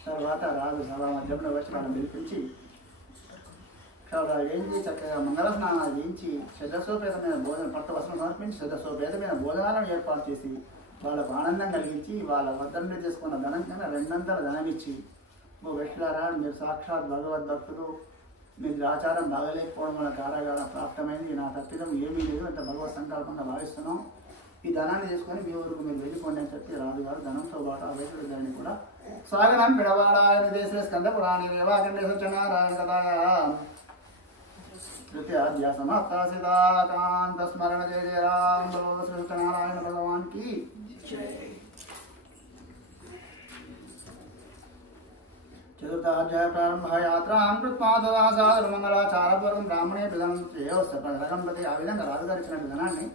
తర్వాత రాజు సభా మధ్యంలో వచ్చి వాళ్ళని పిలిపించి ఏంటి చక్కగా మంగళ స్నానాలు చేయించి శతసోపేతమైన భోజనం పట్టు వస్త్రం సమర్పించి శతసోపేతమైన భోజనాలను ఏర్పాటు చేసి వాళ్ళకు ఆనందం కలిగించి వాళ్ళ వద్దనే చేసుకున్న ధనం కన్నా 2 ధనం ఇచ్చి, ఓ వ్యక్తులారా మీరు సాక్షాత్ భగవద్భక్తులు, మీరు ఆచారం బాగలేకపోవడం వల్ల కారాగారం ప్రాప్తమైంది, నా తప్పిదం ఏమీ లేదు, అంత భగవత్ సంకల్పంగా భావిస్తున్నాం, ఈ ధనాన్ని తీసుకొని మీ ఊరికి మీరు వెళ్ళిపోండి అని చెప్పి రాజుగారు ధనంతో పాటు ఆ వైద్యుడి దాన్ని కూడా స్వాగతం పిడవాడాయన దేశ స్కంద పురాణి రేవాకండే సత్యనారాయణ కదా तृतीयाध्याय समाप्ता सीताकांत स्मरण जय जय राम बोलो सत्यनारायण भगवान की चतुर्थाध्याय प्रारंभ यात्रा कृत्वा तदा सादर मंगलाचारपूर्वं ब्राह्मणे ప్రజలకం ప్రతి ఆ విధంగా రాజుగారు ఇచ్చిన ధనాన్ని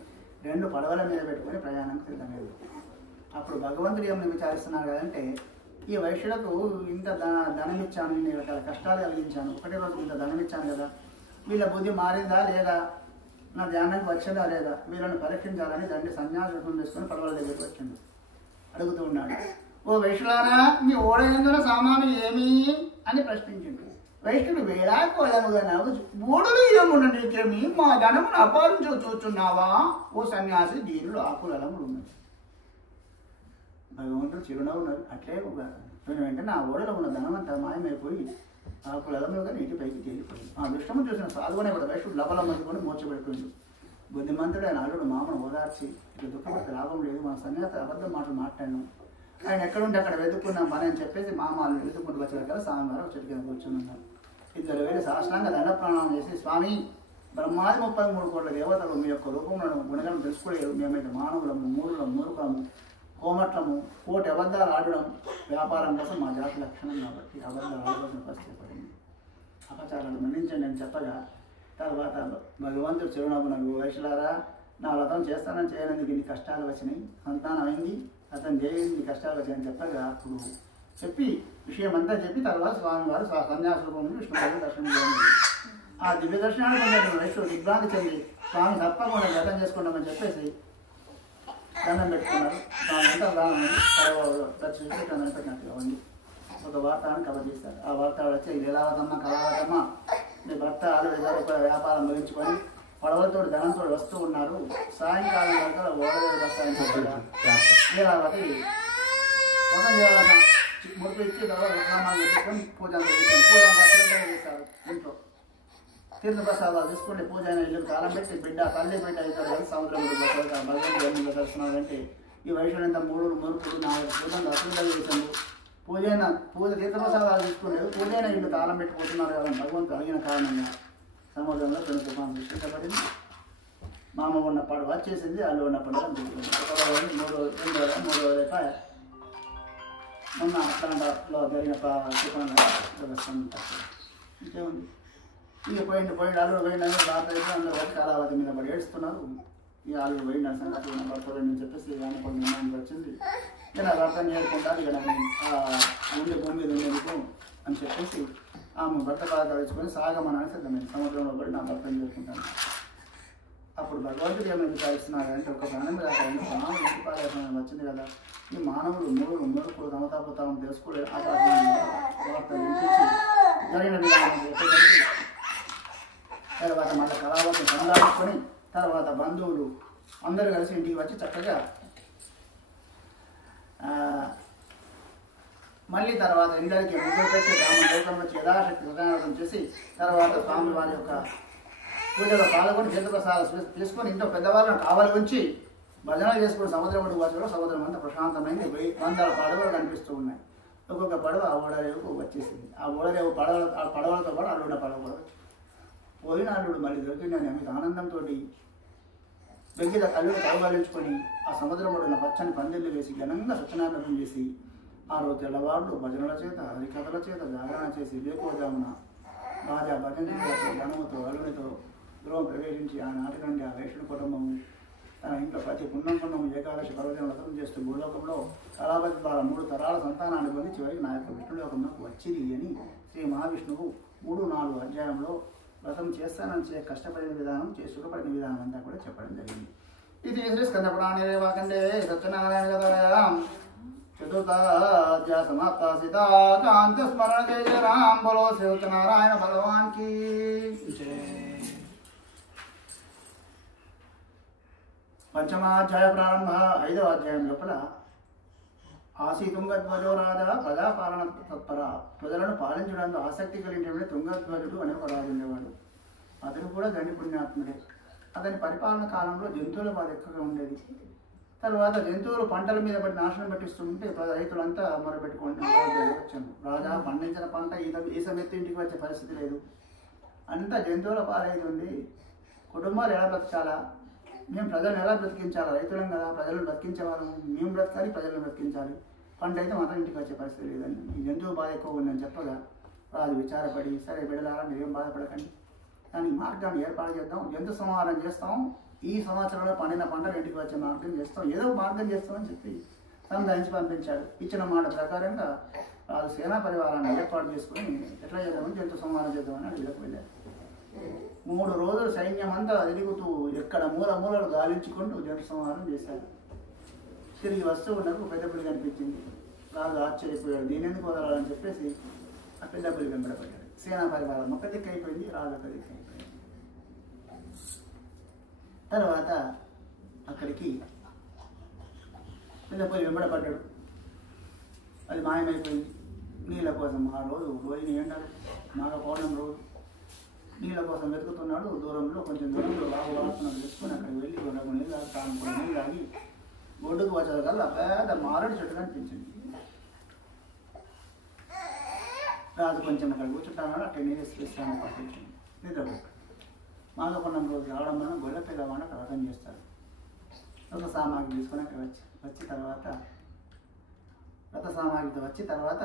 2 పడవల మీద పెట్టుకొని ప్రయాణం సిద్ధమయ్యారు. అప్పుడు భగవంతుడు ఏమని విచారిస్తున్నారు కదంటే, ఈ వైశ్యులకు ఇంత ధనం ఇచ్చాను, ఇన్ని రకాల కష్టాలు కలిగించాను, ఒకటే రోజు ఇంత ధనం ఇచ్చాను కదా, వీళ్ళ బుద్ధి మారిందా లేదా, నా ధ్యానానికి వచ్చిందా లేదా, వీళ్ళని పరీక్షించాలని తండ్రి సన్యాసం తీసుకొని పడవల దగ్గరికి వచ్చిండు. అడుగుతూ ఉన్నాడు, ఓ వైశ్యులారా మీ ఓడైనందున సామాను ఏమి అని ప్రశ్నించిండు. వైష్ణుడు వేళాకోళముగా నాకు బూడులు ఇయముండ నీకేమి మా ధనమును అపారించు చూచున్నావా, ఓ సన్యాసి దీనులు ఆకులములు ఉన్నది. భగవంతుడు చిరునవ్వున్నారు. అట్లే వెంటనే ఆ ఓడలో ఉన్న ధనం అంతా మాయమైపోయి ఆకులములుగా నీటిపైకి తేలిపోయింది. ఆ దృష్టము చూసిన సాధువునే కూడా వైష్ణుడు లబలమనుకొని మోర్చబడిపోయింది. బుద్ధిమంతుడు ఆయన అల్లుడు మామను ఓదార్చి, ఇట్లా దుఃఖపడితే లాభం లేదు, మన సన్యాసి అబద్ధం మాటలు మాట్లాడినాం, ఆయన ఎక్కడుంటే అక్కడ వెతుక్కున్నాం పని అని చెప్పేసి మామలు వెతుక్కుంటూ వచ్చేదాకా స్వామివారు చెట్టు కింద కూర్చొని ఉన్నారు. 2 వేలు సాష్టాంగ దండ ప్రాణాలు చేసి, స్వామి బ్రహ్మాది 33 కోట్ల దేవతలు మీ యొక్క రూపంలో గుణగలను తెలుసుకోలేరు, మేమైతే మానవులము, మూఢులము, మూర్ఖులము, కోమట్లము, 1,000 అబద్ధాలు ఆడడం వ్యాపారం కోసం మా జాతి లక్షణం కాబట్టి అబద్ధాలు ఆడవలసిన పరిస్థితి పడింది, అపచారాలు మన్నించండి అని చెప్పగా తర్వాత భగవంతుడు చిరునవ్వునకు, వైశ్యులారా నా వ్రతం చేస్తానని చేయనందుకు ఇన్ని కష్టాలు వచ్చినాయి, సంతానం అయింది, అతను చేయింది కష్టాలు వచ్చాయని చెప్పగా అప్పుడు చెప్పి విషయం అంతా చెప్పి తర్వాత స్వామివారు సన్యాసరూపంలో విష్ణుదేవుని దర్శనం చేయండి. ఆ దివ్య దర్శనాన్ని పొందిన వైష్ణవుడు దిగ్భ్రాంతి చెంది స్వామి తప్పకుండా వ్రతం చేసుకుంటామని చెప్పేసి దండం పెట్టుకున్నారు. స్వామి అంతా దర్శించి దండం పెట్టినట్టుగా ఉంది. ఒక వార్తను కవర్ చేస్తారు. ఆ వార్త వచ్చి లీలావతమ్మ కళావతమ్మ మీ భర్త 6,000 రూపాయల వ్యాపారం ముగించుకొని పడవలతో ధనంతో వస్తూ ఉన్నారు. సాయంకాలం దగ్గర ఓడవేలు బస్తా లీలావతి మురికి ఇచ్చి తర్వాత సామాన్లు పెట్టుకొని పూజ చేశారు. ఇంట్లో తీర్థప్రసాదాలు తీసుకుంటే పూజ అయిన ఇల్లు కాలం పెట్టి బిడ్డ తల్లి బిడ్డ అవుతారు. సముద్రం భగవంతుడు దర్శనాలంటే ఈ వయసులో ఎంత 3 మురుకులు 4 పూజలు అసలు చేశారు. పూజ తీర్థప్రసాదాలు తీసుకునేది పూజ అయిన ఇల్లు కాలం పెట్టిపోతున్నారు కదా భగవంతుడు అడిగిన కారణంగా సముద్రంలో 2 తుఫాను సృష్టించబడింది. మామ ఉన్న పడవ వచ్చేసింది, అల్లు ఉన్న పడవ 3 రోజులపై మొన్న అట్లాంటలో జరిగిన తుఫాను ఇంకేముంది. ఇక పోయిండు అల్లుడు పోయిండని రాత్రి అందరూ కళావతి మీద పడి ఏడుస్తున్నారు. ఈ అల్లుడు పోయిండు అని సంగతి పడుకోండి చెప్పేసి అనుకున్న నిర్ణయానికి వచ్చింది. ఇలా వ్రతం చేసుకుంటారు. ఇక ఉండే భూమి మీద ఉండేందుకు అని చెప్పేసి ఆమె భర్త కాలు తడుచుకొని సాగమని సిద్ధమైంది. సముద్రంలో పడి నా భర్తను చేసుకుంటాను. అప్పుడు భగవంతుడు ఏమైనా విచారిస్తున్నారు అంటే ఒక ప్రాణం మీద ప్రాణం పారేషన్ వచ్చింది కదా. ఈ మానవుడు మూడు సమతాపతామని తెలుసుకోలేదు. వార్త వినిపించి జరిగిన విధానం తర్వాత మళ్ళీ కళావతిని సందాచుకొని తర్వాత బంధువులు అందరూ కలిసి ఇంటికి వచ్చి చక్కగా మళ్ళీ తర్వాత ఇందరికీ ముగ్గురు పెట్టి రామ వచ్చి యథాశక్తి హృదయార్థం చేసి తర్వాత స్వామి వారి యొక్క పూజలో పాల్గొని తీర్థప్రసాదాలు తీసుకొని ఇంట్లో పెద్దవాళ్ళని కావాలి ఉంచి భజనలు చేసుకుని సముద్రం ఒడ్డు వచ్చి సముద్రం అంతా ప్రశాంతమైంది. 100 పడవలు కనిపిస్తూ ఉన్నాయి. ఒక్కొక్క పడవ ఆ ఓడరేవుకు వచ్చేసింది. ఆ ఓడరేవు పడవలతో పాటు అల్లున్న పడవ కూడా పోయిన అల్లుడు మళ్ళీ దొరికిందని మీకు ఆనందంతో దగ్గర కళ్ళు కలవలించుకొని ఆ సముద్రం ఒడ్డున పచ్చని పందిళ్ళు వేసి ఘనంగా సత్యనారాయణ చేసి ఆ రోజు తెల్లవాళ్ళు భజనల చేత హరికథల చేత జాగరణ చేసి వేకోజామున బాజా భజన గణముతో అల్లునితో గృహం ప్రవేశించి ఆ నాటకండి ఆ వైష్ణు కుటుంబము తన ఇంట్లో ప్రతి పుణ్యం ఏకాదశి పర్వదిన వ్రతం చేస్తూ భూలోకంలో కళాపతి ద్వారా 3 తరాల సంతానాన్ని పొంది చివరికి నా యొక్క విష్ణులోకంలోకి వచ్చింది అని శ్రీ మహావిష్ణువు 3-4 అధ్యాయంలో వ్రతం చేస్తానని కష్టపడిన విధానం సుఖపడిన విధానం అంతా కూడా చెప్పడం జరిగింది. ఇది శ్రీ స్కంద పురాణే వాకండే సత్యనారాయణ కథాయాం చతుర్థాధ్యాయ సమాప్త సీతా కాంత స్మరణ జయ రామ్ బలో శ్రీ సత్యనారాయణ భగవాన్ కి పంచమాధ్యాయ ప్రారంభ 5వ అధ్యాయం లోపల ఆసి తుంగధ్వజో రాజా ప్రజాపాలన తత్పర ప్రజలను పాలించడానికి ఆసక్తి కలిగినటువంటి తుంగధ్వజుడు అనే ఒక రాజు ఉండేవాడు. అతను కూడా దండి పుణ్యాత్ముడే. అతని పరిపాలన కాలంలో జంతువుల బాధ ఎక్కువగా ఉండేది. తర్వాత జంతువులు పంటల మీద పడి నాశనం పట్టిస్తుంటే రైతులంతా మొరపెట్టుకుంటూ వచ్చాను. రాజా పండించిన పంట ఈ సమయత్తు ఇంటికి వచ్చే పరిస్థితి లేదు. అంతా జంతువుల పాలైతుంది. కుటుంబాలు ఎలా బ్రతకాలా, మేము ప్రజలను ఎలా బ్రతికించాలి, రైతులం కదా ప్రజలను బ్రతికించేవాళ్ళం, మేము బ్రతకాలి ప్రజలను బ్రతికించాలి, పంట అయితే మాత్రం ఇంటికి వచ్చే పరిస్థితి లేదని ఈ జంతువు బాధ ఎక్కువ ఉందని చెప్పగా రాజు విచారపడి సరే బిడలారా మీరేం బాధపడకండి, దానికి మార్గాన్ని ఏర్పాటు చేద్దాం, జంతు సంహారం చేస్తాం, ఈ సంవత్సరంలో పండిన పంటలు ఇంటికి వచ్చే మార్గం చేస్తాం, ఏదో మార్గం చేస్తామని చెప్పి సంధానించి పంపించాడు. ఇచ్చిన మాట ప్రకారంగా రాజు సేనా పరివారాన్ని ఏర్పాటు చేసుకుని ఎట్లా చేద్దామని జంతు సంహారం చేద్దామని అడిగిలకు వెళ్ళారు. 3 రోజులు సైన్యం అంతా తిరుగుతూ ఎక్కడ మూలలు గాలించుకుంటూ జంతు సంహారం చేశారు. తిరిగి వస్తూ ఉన్నప్పుడు పెద్ద పులి కనిపించింది. రాజు ఆశ్చర్యపోయాడు, దీని ఎందుకు వదలాలని చెప్పేసి ఆ పెద్ద పులి వెంబడపడ్డాడు. సేనా పరివారం ఒక దిక్కు అయిపోయింది, రాజు ఒక దిక్కు అయిపోయింది. తర్వాత అక్కడికి పెద్ద పులి వెంబడపడ్డాడు. అది మాయమైపోయింది. నీళ్ళ కోసం ఆ రోజు రోజుని ఎండాలి మాఘ పౌర్ణమి రోజు నీళ్ళ కోసం వెతుకుతున్నాడు. కొంచెం దూరంలో వాడుతున్నాడు తెచ్చుకొని అక్కడికి వెళ్ళి నీళ్ళు తాగుకొని నీళ్ళు తాగి ఒడ్డుకు వచ్చేకల్లా పెద్ద మారడి చెట్టు కనిపించింది. రాజు కొంచెం అక్కడ కూర్చుంటాడు. అక్కడ నీళ్ళు ఇస్తాను పట్టించింది నిద్రపోతాడు. మాఘపౌర్ణమి రోజు రావడం వల్ల గొర్రె పిల్లవాడిని అక్కడ వ్రతం చేస్తారు. వ్రత సామాగ్రి తీసుకొని అక్కడ వచ్చి వ్రత సామాగ్రితో వచ్చి తర్వాత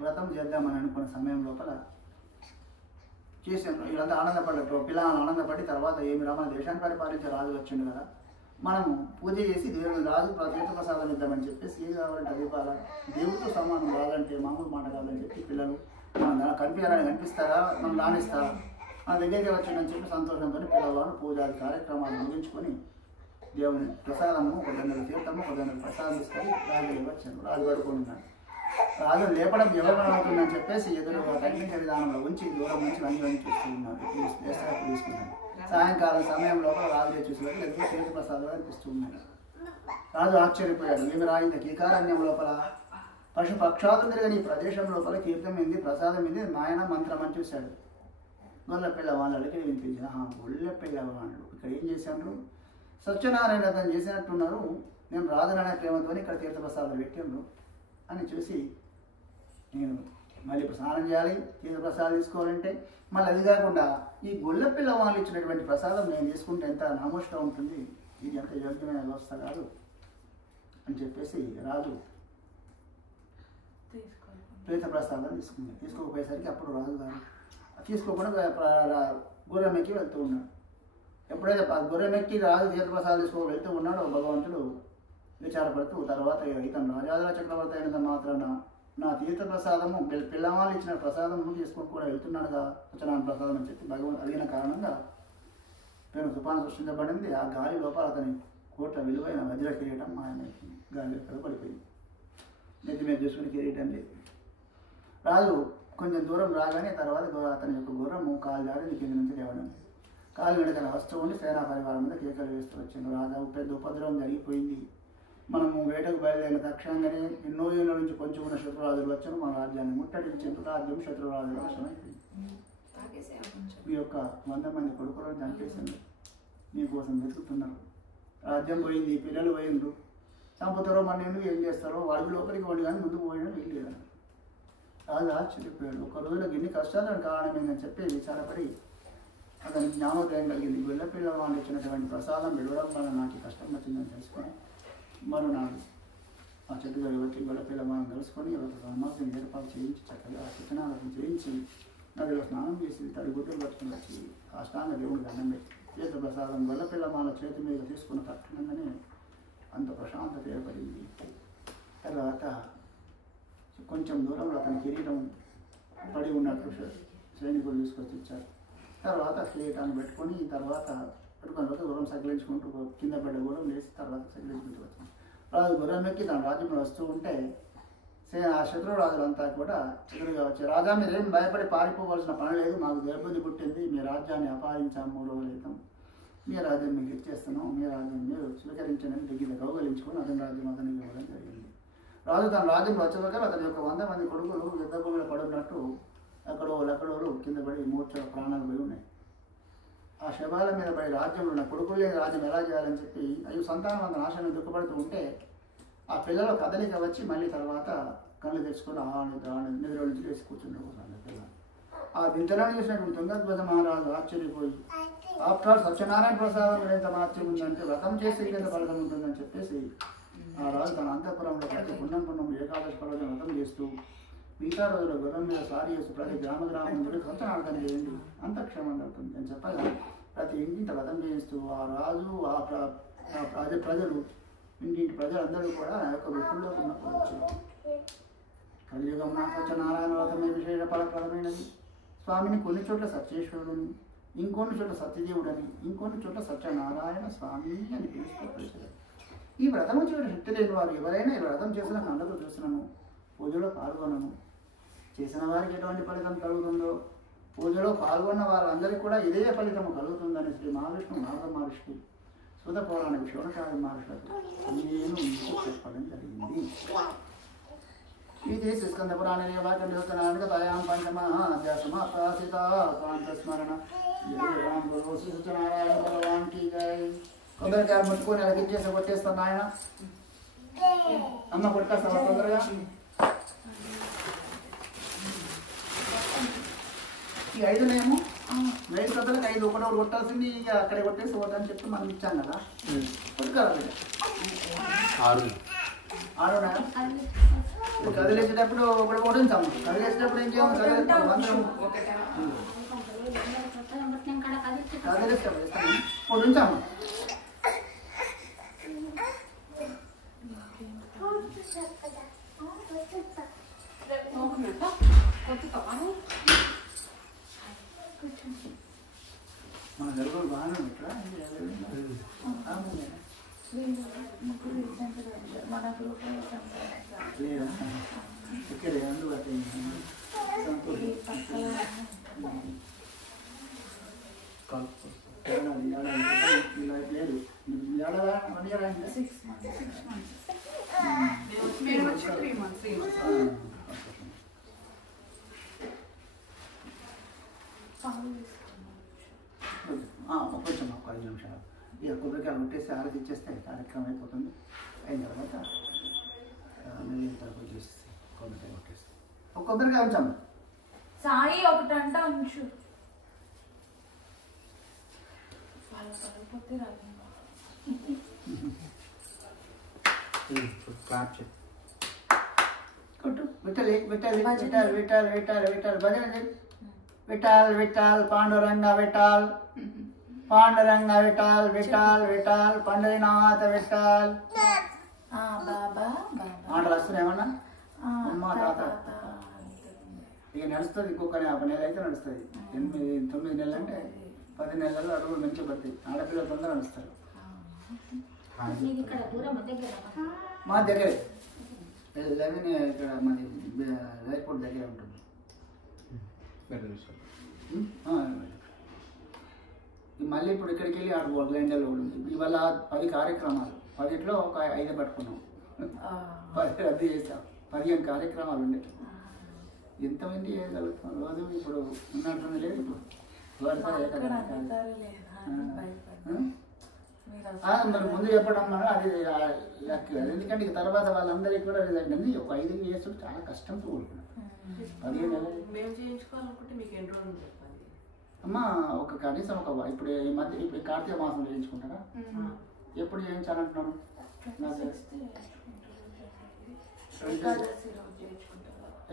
వ్రతం చేద్దామని అనుకున్న సమయం లోపల చేసాను. వీళ్ళంతా ఆనందపడ్డారు. పిల్లలు ఆనందపడి తర్వాత ఏమి మన దేశాన్ని పరిపాలించే రాజు వచ్చిండు కదా, మనము పూజ చేసి దేవుడు రాజు తీర్థప్రసాదం ఇద్దామని చెప్పేసి ఏది కావాలంటే అది ఇవ్వాలా, దేవుడితో సమానం రాదంటే మామూలు మాట కాదని చెప్పి పిల్లలు కనిపిస్తారా మనం రాణిస్తారా మన దగ్గరికి వచ్చిందని చెప్పి సంతోషంతో పిల్లవాడు పూజాది కార్యక్రమాలు ముగించుకొని దేవుని ప్రసాదము 100 తీర్థము 100 ప్రసాదం తీసుకొని రాజు వచ్చాను. రాజు పడుకుంటున్నాడు. రాజు లేపడం ఎవరు అవుతుందని చెప్పేసి ఎదురుగా తగ్గించే విధానంలో ఉంచి దూరం నుంచి వంగి చూస్తూ ఉన్నారు. ఎప్పుడు తీసుకున్నాడు. సాయంకాలం సమయం లోపల రాజు చూసినట్టు ఎదురు తీర్థప్రసాదాలు అనిపిస్తూ ఉన్నాయి. రాజు ఆశ్చర్యపోయాడు. మేము రాయింది కీకారణ్యం లోపల పశుపక్షాదులు తిరిగిన ఈ ప్రదేశం లోపల కీర్తం ఏంది, ప్రసాదం ఏంది, నాయన మంత్రం అని చూశాడు. గొల్ల పిల్లవాళ్ళు అడిగి వినిపించిన గొల్ల పిల్లవాళ్ళు ఇక్కడ ఏం చేశాను, సత్యనారాయణ అతను చేసినట్టున్నారు, నేను రాజుననే ప్రేమతో ఇక్కడ తీర్థప్రసాదాలు పెట్టాను అని చూసి నేను మళ్ళీ ఇప్పుడు స్నానం చేయాలి, తీర్థప్రసాదాలు తీసుకోవాలంటే మళ్ళీ అది కాకుండా ఈ గొల్ల పిల్లవాళ్ళు ఇచ్చినటువంటి ప్రసాదం నేను తీసుకుంటే ఎంత నామోష్గా ఉంటుంది, ఇది ఎంత యోగ్యమైన వ్యవస్థ కాదు అని చెప్పేసి రాజు తీర్థప్రసాదం తీసుకున్నాడు. తీసుకోకపోయేసరికి అప్పుడు రాజు గారు తీసుకోకుండా గుర్రమెక్కి వెళ్తూ ఉన్నాడు. ఎప్పుడైతే గుర్రమెక్కి రాజు తీర్థప్రసాదం తీసుకో వెళ్తూ ఉన్నాడో భగవంతుడు విచారపడుతూ తర్వాత ఇతను రాజాదుల చక్రవర్తి అయినంత మాత్రాన నా తీర్థప్రసాదము పిల్లవాళ్ళు ఇచ్చిన ప్రసాదము తీసుకొని కూడా వెళ్తున్నాడుగా సత్యనారాయణ ప్రసాదం అని చెప్పి భగవంతుడు అడిగిన కారణంగా నేను తుఫాను సృష్టించబడింది. ఆ గాలి లోపల అతని కోట్ల విలువైన వజ్ర కిరీటం ఆయన గాలి పడిపోయింది. నెత్తి మీద చూసుకుని కిరీటం లేదు. రాజు కొంచెం దూరం రాగానే తర్వాత అతని యొక్క గుర్రము కాలు జారి కింద నుంచి లేవడం, కాలు వెనకల వస్తూ ఉండి సేనా పరివారం మీద కేకలు వేస్తూ వచ్చింది. రాజు పెద్ద ఉపద్రవం జరిగిపోయింది, మనము వేటకు బయలుదేరిన తక్షణంగానే ఎన్నో ఏళ్ళ నుంచి కొంచెం ఉన్న శత్రురాజులు వచ్చాను, మన రాజ్యాన్ని ముట్టడించిన రాజ్యం శత్రురాజుల వశమైపోయింది. మీ యొక్క 100 మంది కొడుకులను చంపేసింది, మీకోసం వెతుకుతున్నారు, రాజ్యం పోయింది, పిల్లలు పోయిండ్రు, చంపుతారో మన ఎందుకు ఏం చేస్తారో వాడి లోపలికి వాడి కానీ ముందుకు పోయినా వీళ్ళు లేదని రాజు ఆశ్చర్యపోయాడు. ఒక రోజులో ఎన్ని కష్టాలకు కారణం ఏందని చెప్పి విచారపడి అతనికి జ్ఞానోదయం కలిగింది. గొల్లపిల్ల వాళ్ళు ఇచ్చినటువంటి ప్రసాదం విడవడం వల్ల నాకు కష్టం వచ్చిందని తెలుసుకొని మరునాడు ఆ చెట్టు దగ్గర వచ్చి గొల్లపిల్ల మనం కలుసుకొని ఒక సమాజం ఏర్పాటు చేయించి చక్కగా సత్యనారాయణ చేయించి నదిలో స్నానం చేసి తడిగుడ్డలు పట్టుకుని వచ్చి అష్టాంగ దేవుడికి దండం పెట్టి తీర్థ ప్రసాదం గొల్లపిల్ల మాల చేతి మీద తీసుకున్న తక్షణంగానే అంత ప్రశాంతత ఏర్పడింది. తర్వాత కొంచెం దూరంలో అతని కిరీటం పడి ఉన్నట్టు సైనికులు తీసుకొచ్చి ఇచ్చారు. తర్వాత కిరీటాన్ని పెట్టుకొని గుర్రం సగిలించుకుంటూ కింద పడ్డ గుర్రం లేచి తర్వాత సగిలించుకుంటూ వచ్చాను. రాజు గుర్రం ఎక్కి తన రాజ్యంలో వస్తూ ఉంటే ఆ శత్రురాజులంతా కూడా ఎదురుగా వచ్చి, రాజా మీరేం భయపడి పారిపోవాల్సిన పని లేదు, మాకు దుర్బుద్ధి పుట్టింది, మీ రాజ్యాన్ని అపహరించాము 3 రోజుల క్రితం, మీ రాజ్యం మీకు ఇచ్చేస్తున్నాం, మీ రాజ్యం మీరు స్వీకరించడానికి దగ్గర కౌగలించుకొని అతని రాజ్యం అతనికి ఇవ్వడం జరిగింది. రాజు తన రాజ్యంలో వచ్చేదాకా అతని యొక్క 100 మంది కొడుకులు యుద్ధ భూమిలో పడున్నట్టు ఎక్కడో కింద పడి మూర్ఛ ప్రాణాలు పోయి ఉన్నాయి. ఆ శవాల మీద పడి రాజ్యంలో ఉన్న కొడుకులు లేని రాజ్యం ఎలా చేయాలని చెప్పి అయ్యో సంతానం అంత నాశనం దుఃఖపడుతూ ఉంటే ఆ పిల్లలు కదలిక వచ్చి మళ్ళీ తర్వాత కళ్ళు తెచ్చుకొని నిద్ర నుంచి వేసి కూర్చుంటున్నారు పిల్ల. ఆ వింతలను చూసినటువంటి తుంగధ్వజ మహారాజు ఆశ్చర్యపోయి ఆఫ్టర్ సత్యనారాయణ ప్రసాదం ఎంత మహత్యం ఉందంటే వ్రతం చేసి ఎంత ఫలితం ఉంటుందని చెప్పేసి ఆ రాజు తన అంతఃపురంలో ప్రతి పుణ్యం ఏకాదశి పర్వతం వ్రతం చేస్తూ మిగతా రోజుల గుర్రం మీద సారి చేస్తూ ప్రతి గ్రామం తిరిగి సత్యనారాయణ చేయండి అంత క్షేమం జరుగుతుంది అని చెప్పగా ప్రతి ఇంటింట వ్రతం చేయిస్తూ ఆ రాజు ప్రజలు ఇంటింటి ప్రజలందరూ కూడా ఆ యొక్క వృత్తుల్లో ఉన్నప్పుడు వచ్చారు. కలియుగం సత్యనారాయణ వ్రతమే విశేష ఫలప్రదమైనది. స్వామిని కొన్ని చోట్ల సత్యేశ్వరుడుని, ఇంకొన్ని చోట్ల సత్యదేవుడని, ఇంకొన్ని చోట్ల సత్యనారాయణ స్వామి అని పిలుచుకోవచ్చు. ఈ వ్రతం చివరి శక్తి లేని వారు ఎవరైనా ఈ వ్రతం చేసిన కళ్ళతో చూసినను, పూజలో పాల్గొనను, చేసిన వారికి ఎటువంటి ఫలితం కలుగుతుందో పూజలో పాల్గొన్న వారందరికీ కూడా ఇదే ఫలితము కలుగుతుందని శ్రీ మహావిష్ణు నారద మహర్షి సూత పౌరాణిక శివనకారి మహర్షులకు నేను చెప్పడం జరిగింది. ఇది స్కంద పురాణే వాక్యనాయక తయాం పంచమహాధ్యాసమాప్రాసిత స్మరణ సూచనారాయణ భగవాన్కి జై. కొందరికాయ ముట్టుకొని అలా గిచ్చేసి కొట్టేస్తాను ఆయన అమ్మ కొట్టేస్తావా తొందరగా. ఈ 5 5 కథలకు 5 ఒకటి కొట్టాల్సింది ఇక అక్కడే కొట్టేసి పోతాని చెప్పి మనం ఇచ్చాం కదా. కొట్టుకోవాలి 6 కదిలేసేటప్పుడు ఒకటి ఓడించాము. కదిలేసేటప్పుడు ఏం చేయాలి, కదిలేసేటప్పుడు ఓడించాము. మన జరుగులు బాగానే ఇక్కడ ఇక్కడ అందుబాటు సంతోషం లేదు ఏడాదా 1 year అయిందా 6 months. మేము వచ్చి 3 months. కొంచెం ఒక 5 నిమిషాలు ఇక కొబ్బరికాయలు కొట్టేసి ఆరతి ఇచ్చేస్తే కార్యక్రమం అయిపోతుంది. అయిన తర్వాత నెల్లిన తరపు చేసి కొబ్బరికాయ కొట్టేసి ఒక కొబ్బరికాయ ఉంచాము. సాయి ఒకటంట ఉంచు. వాళ్ళు పడిపోతే రాదు. కొట్టు విఠలి విఠలి విఠల్ విఠల్ విఠల్ విఠల్ భజన చేయి. విఠల్ విఠల్ పాండురంగ విఠల్ పాండురంగ విఠల్ విఠల్ విఠల్ పండరీనాథ విఠల్. బాబా ఆటలు వస్తున్నాయి ఏమన్నా అమ్మ తాత ఇక నడుస్తుంది. ఇంకొక 1 నెల అయితే నడుస్తుంది. 8-9 నెలలు అంటే 10 నెలల్లో అడుగులు మంచిగా పడతాయి. ఆడపిల్లలు తొందరగా నడుస్తారు. మా దగ్గరే 11 ఇక్కడ మాది ఎయిర్పోర్ట్ దగ్గరే ఉంటుంది. మళ్ళీ ఇప్పుడు ఇక్కడికి వెళ్ళి ఆడు వడ్లండలో ఉంది. ఇవాళ 10 కార్యక్రమాలు, 10లో ఒక 5 పట్టుకున్నాం. 10 రద్దు చేసాం. 15 కార్యక్రమాలు ఉండే. ఎంతమంది చేయగలుగుతాం రోజు? ఇప్పుడు ఉన్నట్టు లేదు. ఇప్పుడు మరి ముందు చెప్పడం వల్ల అది లక్. ఎందుకంటే ఇక తర్వాత వాళ్ళందరికీ కూడా రిజల్ట్ ఉంది. ఒక 5 years చాలా కష్టంతో కూడుకున్నాం. 15 నెలలు మేము చేయించుకోవాలనుకుంటే మీకు ఎన్ని రోజులు చెప్పాలి అమ్మ? ఒక కనీసం ఒక ఇప్పుడు ఈ మధ్య ఇప్పుడు కార్తీక మాసం చేయించుకుంటారా? ఎప్పుడు చేయించాలంటున్నాను?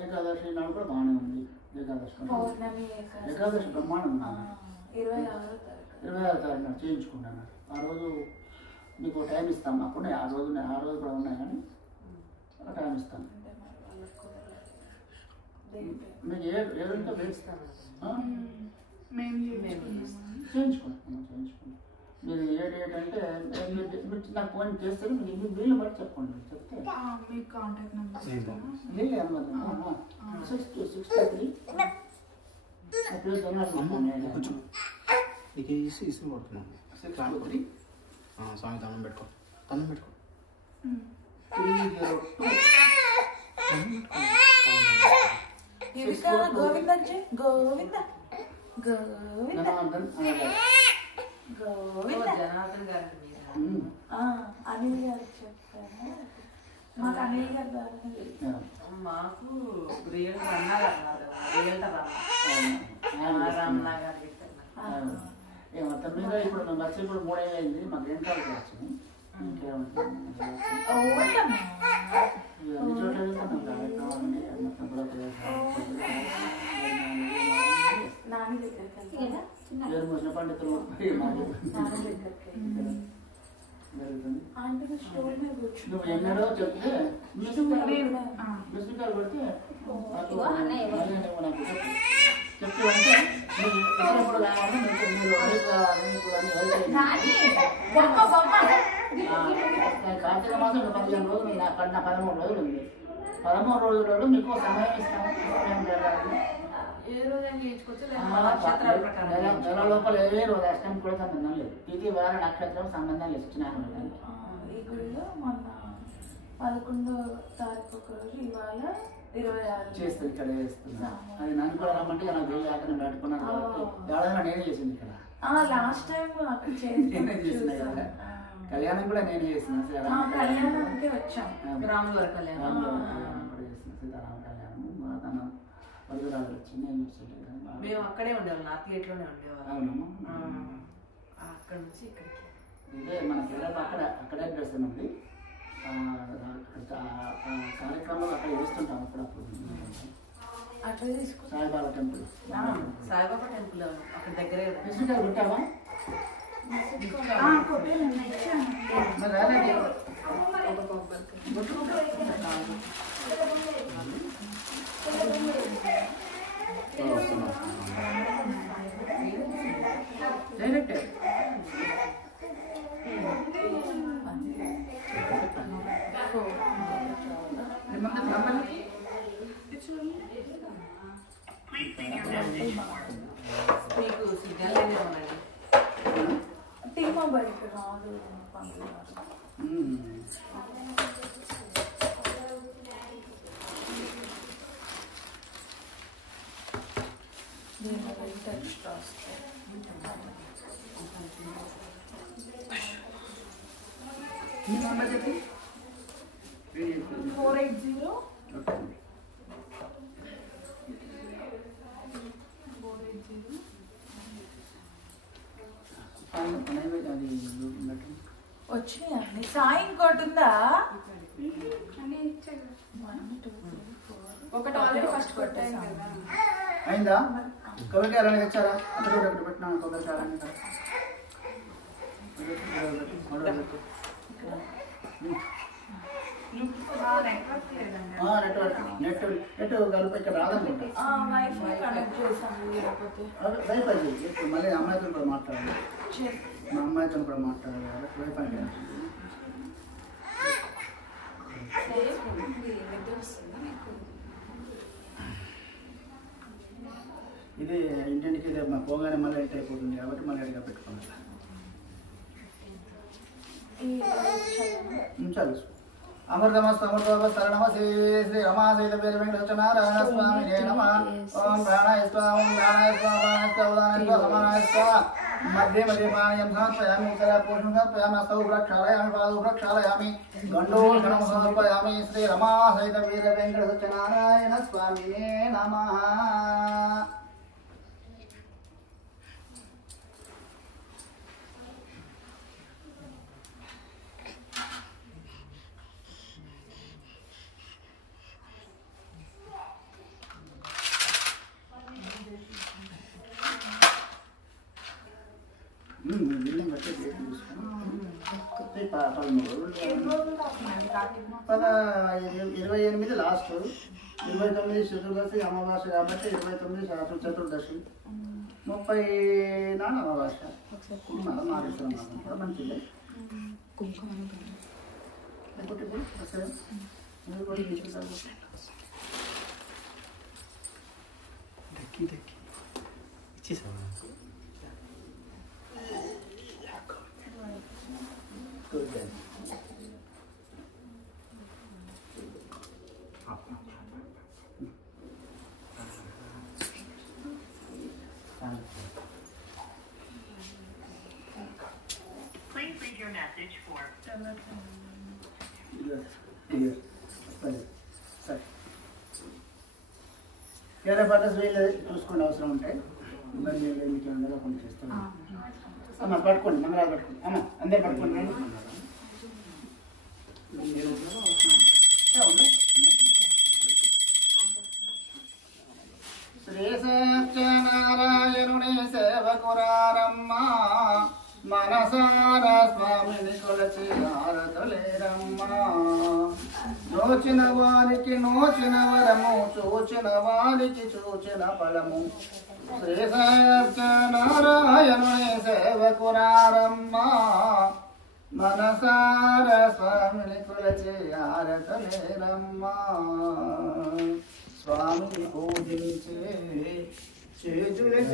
ఏకాదశి నాడు కూడా బాగానే ఉంది. ఏకాదశి బ్రహ్మాండం ఉంది. 26వ తారీఖు చేయించుకుంటాను. ఆ రోజు మీకు టైం ఇస్తాం. అప్పుడు ఆ రోజు కూడా ఉన్నాయి కానీ టైం ఇస్తాను. మీకు ఏదంటే చేయించుకుంటాం. మీరు ఏ డేట్ అంటే నాకు ఫోన్ చేస్తే మీకు వీళ్ళు బట్టి చెప్పండి. చెప్తే మీకు కాంటాక్ట్ నెంబర్ లేదు అన్నమాట 663 ఇసులు కొడుతున్నాను. 623 స్వామి దండం పెట్టుకో, దండం పెట్టుకో. 302 గోవింద గోవింద గోవింద గోవింద జనార్దన్ గారు అనిల్ గారు చెప్పారు. మాకు అనిల్ గారు మాకు రియల్ అన్నారు రామ్లా గారు మొత్తం మీద ఇప్పుడు మేము వచ్చి ఇప్పుడు 3 ఏళ్ళు అయింది. మాకు ఏం కావాలి వచ్చింది. అన్ని చోట్ల వెళ్తున్నాం కార్యక్రమాలని మొత్తం కూడా నాని దగ్గరికి పేరు మోసిన పండితులు జరుగుతుంది. నువ్వు ఎన్నడో చెప్తే మిస్డ్ కాల్ కొడితే చెప్తే అంటే ఎప్పుడు కావాలి కార్తీక మాసం 15 రోజులు నా 13 రోజులు ఉంది. 13 రోజులలో మీకు సమయం ఇస్తాను. ఏ రోజైనా చేయించుకోవచ్చు. నెల లోపల ఏ రోజు అష్టం కూడా సంబంధం లేదు. ఇది వార నక్షత్రం సంబంధం లేదు. ఈ గుడిలో మొన్న 11వ తారీఖు ఒక రోజు, ఇవాళ 26 చేస్తుంది. ఇక్కడ చేస్తున్నా. అది నన్ను కూడా రమ్మంటే నాకు వెళ్ళి అక్కడ పెట్టుకున్నాను కాబట్టి ఎవరైనా నేనే చేసింది. ఇక్కడ లాస్ట్ టైం అక్కడ నేనే చేసిన కదా. కళ్యాణం కూడా నేనే చేసిన. కళ్యాణానికి వచ్చాం. రాముల వారి కళ్యాణం కూడా చేసిన. సీతారామ కళ్యాణం తన వరదరాజు వచ్చింది. నేను చూస్తుంటే మేము అక్కడే ఉండేవాళ్ళం. నార్త్ గేట్లోనే ఉండేవాళ్ళం. అవునమ్మా. అక్కడ నుంచి ఇక్కడికి ఇదే మన పిల్లలు అక్కడే డ్రెస్ ఉంది. కార్యక్రమాలు అక్కడ చేస్తుంటాం అప్పుడప్పుడు. అట్లా తీసుకుంటాం. సాయిబాబా టెంపుల్. సాయిబాబా టెంపుల్ అక్కడ దగ్గరే ఫెస్టివల్ పెట్టావా? మరి రాలేదు. డైరెక్ట్ మా బయట రాదు పంపిస్తారు. దీని ఎంత ఎక్స్ట్రా వస్తాయి. 480. వచ్చినాయి అన్ని. సాయి ఇంకోటి ఉందా? ఒకటి ఆల్రెడీ ఫస్ట్ కొట్టాను కదా. అయిందా? కొబ్బరికాయలు తెచ్చారా? అక్కడ ఒకటి పెట్టినా కొబ్బరికాయలు నెట్ కలిపి ఇక్కడ రాదనుకుంటా. వైఫై కనెక్ట్ చేసాము. వైఫై మళ్ళీ అమ్మాయితో కూడా మాట్లాడాలి. మా అమ్మాయితో కూడా మాట్లాడాలి. వైఫై ఇది ఇంటింటికి ఇది పోగానే మళ్ళీ ఎడిట్ అయిపోతుంది కాబట్టి మళ్ళీ ఎడిగా పెట్టుకోవాలి. చాలు. అమృతమస్తు అమృతోపస్తరణమ శ్రీ శ్రీ రమాశైల పేరు వెంకటేశ్వర నారాయణ స్వామి నమ. ఓం ప్రాణాయ స్వాహ ఓం ప్రాణాయ స్వాహ ప్రాణాయ స్వాహ ఉదానాయ స్వాహ సమానాయ స్వాహ. మధ్య మధ్య పానీయం సమర్పయామి. ఉత్తర పూర్ణం సమర్పయామి. హస్తౌ ప్రక్షాళయామి. పాదౌ ప్రక్షాళయామి. గండోదకం సమర్పయామి. శ్రీ రమాశైల పేరు వెంకటేశ్వర నారాయణ స్వామినే నమః. బిల్డింగ్ బట్టి డేట్ తీసుకుని 28 లాస్ట్, 29 చతుర్దశి అమావాస్య కాబట్టి 29 చతుర్దశి, 30 నాడు అమావాస్య. మారేశ్వరం కూడా మంచిది. ఇచ్చేసావా? Please leave your message for వేరే పర్పస్ వీళ్ళు చూసుకోండి అవసరం ఉంటాయి. ఇబ్బంది మీకు ఏమన్నా కొంచెం చేస్తాను. అమ్మ పట్టుకోండి, మంగళాలు పట్టుకోండి. అమ్మ అందరు పట్టుకోండి. శ్రీ సత్యనారాయణుని సేవకురారమ్మ. మనసార స్వామిని కొలచి ఆరతలేరమ్మ. నోచిన వారికి నోచిన వరము, చూచిన వారికి చూచిన ఫలము. శ్రీ సత్యనారాయణుని సేవకురారమ్మ. మనసార స్వామిని కొలచి ఆరతలేరమ్మ. స్వామిని పూజించే చేతుల